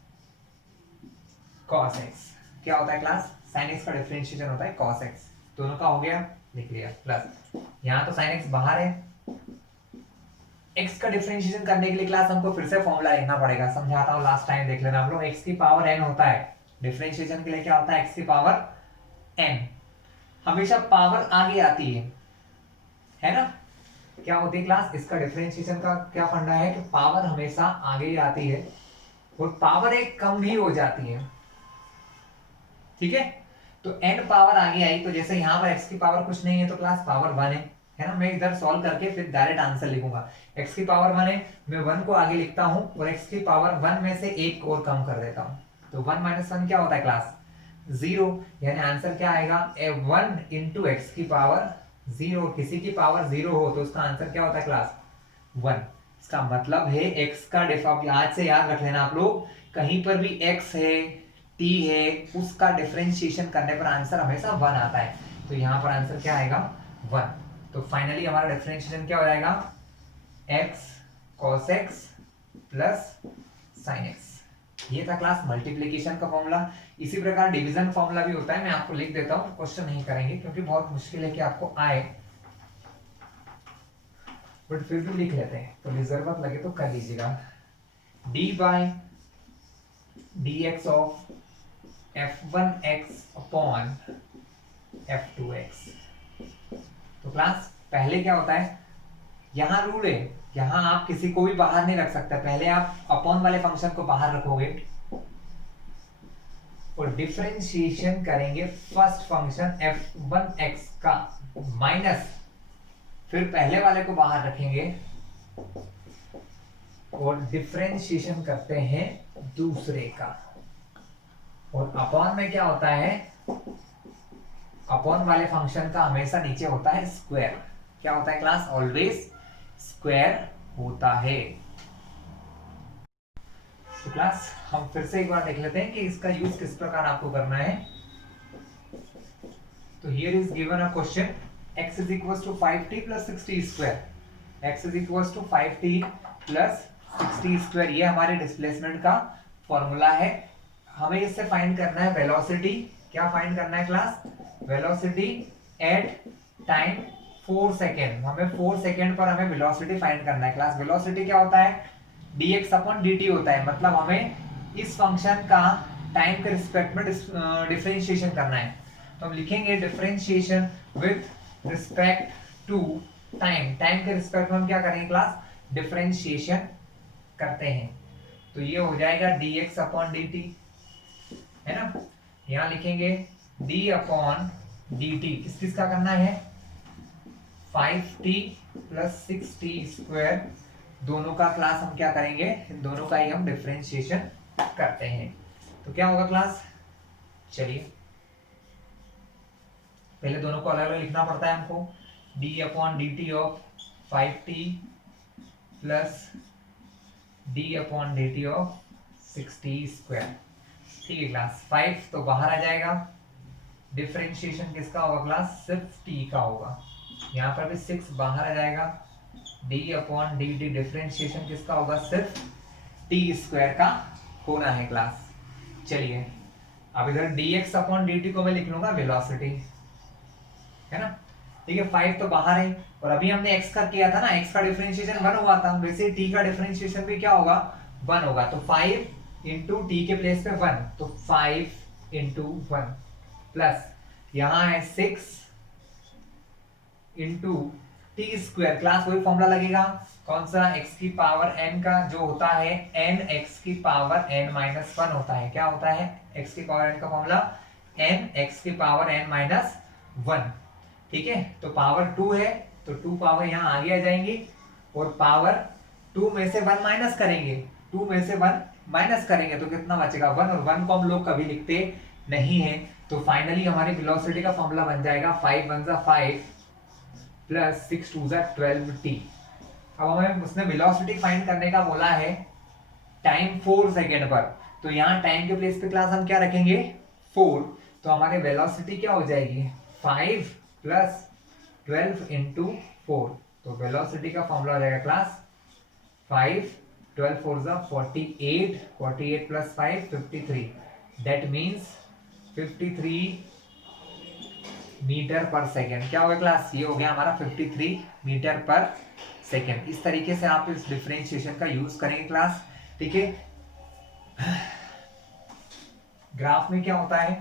cos x। क्या होता है क्लास? साइन x का डिफरेंशिएशन होता है cos x। दोनों का हो गया, लिख लिया, प्लस यहां तो साइन x बाहर है, x का डिफरेंशिएशन करने के लिए क्लास हमको फिर से फॉर्मूला लिखना पड़ेगा, समझाता हूँ, लास्ट टाइम देख लेना आप लोग। x की पावर n होता है, डिफरेंशिएशन के लिए क्या होता है? x की पावर n, हमेशा पावर आगे आती है ना? क्या होती है क्लास? इसका डिफरेंशिएशन का क्या फंडा है कि पावर हमेशा आगे ही आती है और पावर एक कम भी हो जाती है। ठीक है, तो n पावर आगे आई, तो जैसे यहाँ पर x की पावर कुछ नहीं है तो क्लास पावर 1 है ना? मैं इधर सॉल्व करके फिर डायरेक्ट आंसर लिखूंगा। x की पावर 1 है, मैं 1 को आगे लिखता हूं और x की पावर 1 में से एक और कम कर देता हूं, तो 1 माइनस 1 क्या होता है क्लास? 0, यानी आंसर क्या आएगा? 1 इंटू एक्स की पावर 0। किसी की पावर 0 हो तो उसका आंसर क्या होता है क्लास? 1। इसका मतलब है x का आज से याद रख लेना आप लोग, कहीं पर भी x है, t है, उसका डिफरेंशिएशन करने पर आंसर हमेशा 1 आता है। तो यहाँ पर आंसर क्या आएगा? 1। तो फाइनली हमारा डिफरेंशिएशन क्या हो जाएगा? x cos x plus sin x। ये था क्लास मल्टीप्लिकेशन का फॉर्मूला। इसी प्रकार डिवीजन फॉर्मूला भी होता है, मैं आपको लिख देता हूँ, क्वेश्चन नहीं करेंगे क्योंकि बहुत मुश्किल है कि आपको आए, बट फिर भी लिख लेते हैं, तो जरूरत लगे तो कर लीजिएगा। dy dx of f1x upon f2x। तो क्लास पहले क्या होता है, यहां रूल है, यहां आप किसी को भी बाहर नहीं रख सकते, पहले आप अपॉन वाले फंक्शन को बाहर रखोगे और डिफरेंशिएशन करेंगे फर्स्ट फंक्शन f1x का, माइनस फिर पहले वाले को बाहर रखेंगे और डिफरेंशिएशन करते हैं दूसरे का। और अपॉन में क्या होता है, अपॉन वाले फंक्शन का हमेशा नीचे होता है स्क्वायर। क्या होता है क्लास? ऑलवेज स्क्वायर होता है। तो क्लास हम फिर से एक बार देख लेते हैं कि इसका यूज किस प्रकार आपको करना है। तो here is given a question, x is equals to 5t plus 60 square, x is equals to 5t plus 60 square, ये हमारे डिस्प्लेसमेंट का फॉर्मूला है। हमें इससे फाइंड करना है वेलोसिटी। क्या फाइंड करना है class? Velocity at time 4 second. हमें 4 सेकेंड पर हमें वेलोसिटी फाइंड करना है क्लास। वेलोसिटी क्या होता है? dx अपॉन dt होता है, मतलब हमें इस फंक्शन का टाइम के रिस्पेक्ट में डिफरेंशिएशन करना है। तो हम लिखेंगे differentiation with respect to time. Time के रिस्पेक्ट में हम क्या करेंगे क्लास? डिफरेंशिएशन करते हैं। तो ये हो जाएगा dx अपॉन dt, है ना? यहां लिखेंगे d अपॉन dt, किस किस का करना है? 5t प्लस 6t स्क्वायर, दोनों का क्लास हम क्या करेंगे? दोनों का ही हम डिफरेंशिएशन करते हैं। तो क्या होगा क्लास? चलिए पहले दोनों को अलग अलग लिखना पड़ता है हमको। d upon dt of 5t plus d upon dt of 6t square. ठीक है क्लास, 5 तो बाहर आ जाएगा, डिफरेंशिएशन किसका होगा क्लास? सिर्फ t का होगा। यहाँ पर भी 6 बाहर आ जाएगा, d अपॉन dt डिफरेंशिएशन किसका होगा? सिर्फ t स्क्वायर का होना है क्लास। चलिए अब इधर dx अपॉन dt को मैं लिख लूंगा वेलोसिटी, है ना। ठीक है, 5 तो बाहर है और अभी हमने x का किया था ना, x का डिफरेंशिएशन 1 हुआ था, वैसे t का डिफरेंशिएशन भी क्या होगा 1 होगा। तो 5 इंटू टी के प्लेस पे 1, तो 5 इंटू 1 प्लस यहाँ है 6 इंटू टी स्क्वायर, क्लास वही फॉर्मूला लगेगा कौन सा, x की पावर n का जो होता है n x की पावर n माइनस 1 होता है। क्या होता है x की पावर n का फॉर्मूला n x की पावर n माइनस 1। ठीक है, तो पावर 2 है तो 2 पावर यहाँ आगे आ जाएंगी और पावर 2 में से 1 माइनस करेंगे, 2 में से 1 माइनस करेंगे तो कितना बचेगा 1, और 1 को हम लोग कभी लिखते नहीं है। तो फाइनली हमारी वेलोसिटी का फॉर्मूला बन जाएगा 5 1 जा 5 प्लस 6 2 जा 12t। अब हमें उसने वेलोसिटी फाइंड करने का बोला है टाइम 4 सेकेंड पर, तो यहाँ टाइम के प्लेस पे क्लास हम क्या रखेंगे 4, तो हमारी वेलोसिटी क्या हो जाएगी 5 प्लस 12 इंटू 4, तो वेलोसिटी का फॉर्मूला हो जाएगा क्लास 5 12 4 जा 48, 48 प्लस 5 53, दैट मीन्स 53 मीटर पर सेकेंड। क्या हो गया क्लास, ये हो गया हमारा 53 मीटर पर सेकेंड। इस तरीके से आप इस डिफरेंशिएशन का यूज करेंगे क्लास। ठीक है, ग्राफ में क्या होता है,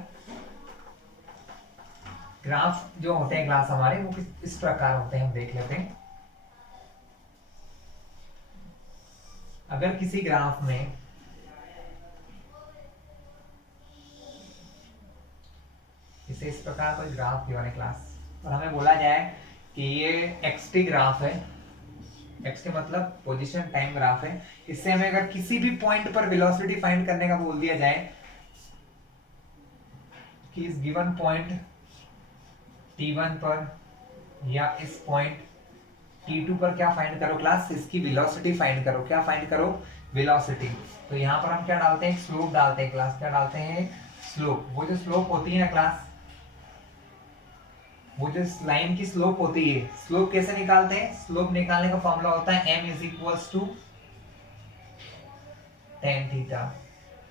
ग्राफ जो होते हैं क्लास हमारे वो इस प्रकार होते हैं, हम देख लेते हैं। अगर किसी ग्राफ में इसे इस प्रकार कोई ग्राफ गिवन है क्लास और हमें बोला जाए कि ये xt ग्राफ है, xt मतलब पोजीशन टाइम ग्राफ है, इससे हमें अगर किसी भी पॉइंट पर वेलोसिटी फाइंड करने का बोल दिया जाए कि इस गिवन पॉइंट t1 पर या इस पॉइंट t2 पर क्या फाइंड करो क्लास, इसकी वेलोसिटी फाइंड करो। क्या फाइंड करो, वेलोसिटी। तो यहाँ पर हम क्या डालते हैं, स्लोप डालते हैं क्लास। क्या डालते हैं, स्लोप। वो जो स्लोप होती है ना क्लास, वो जो लाइन की स्लोप होती है, स्लोप कैसे निकालते हैं, स्लोप निकालने का फॉर्मूला होता है m is equals to tan theta.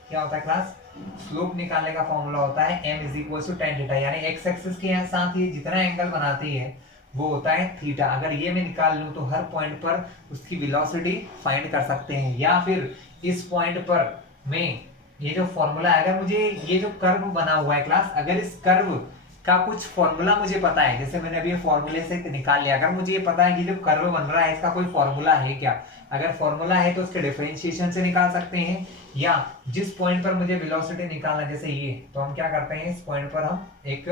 क्या होता है क्लास, स्लोप निकालने का फॉर्मूला होता है m is equals to tan theta, यानी x एक्सिस के साथ ये जितना एंगल बनाती है वो होता है थीटा। अगर ये मैं निकाल लूं तो हर पॉइंट पर उसकी वेलोसिटी फाइंड कर सकते हैं। या फिर इस पॉइंट पर मैं ये जो फॉर्मूला है, अगर मुझे ये जो कर्व बना हुआ है क्लास, अगर इस कर्व का कुछ फॉर्मूला मुझे पता है, जैसे मैंने अभी फॉर्मूले से निकाल लिया, अगर मुझे ये पता है कि जो कर्व बन रहा है इसका कोई फॉर्मूला है क्या, अगर फॉर्मूला है तो उसके डिफरेंशिएशन से निकाल सकते हैं। या जिस पॉइंट पर मुझे वेलोसिटी निकालना, जैसे ये, तो हम क्या करते हैं, इस पॉइंट पर हम एक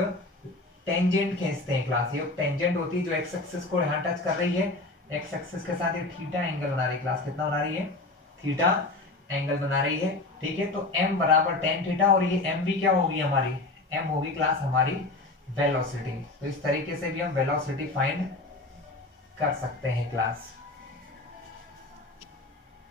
टेंजेंट खींचते हैं क्लास। ये टेंजेंट होती है जो एक्स एक्सिस को यहाँ टच कर रही है, एक्स एक्सिस के साथ ये थीटा एंगल बना रही है क्लास। कितना बना रही है, थीटा एंगल बना रही है। ठीक है, तो m बराबर tan थीटा, और ये m भी क्या होगी हमारी, m होगी क्लास हमारी वेलोसिटी। तो इस तरीके से भी हम वेलोसिटी फाइंड कर सकते हैं क्लास।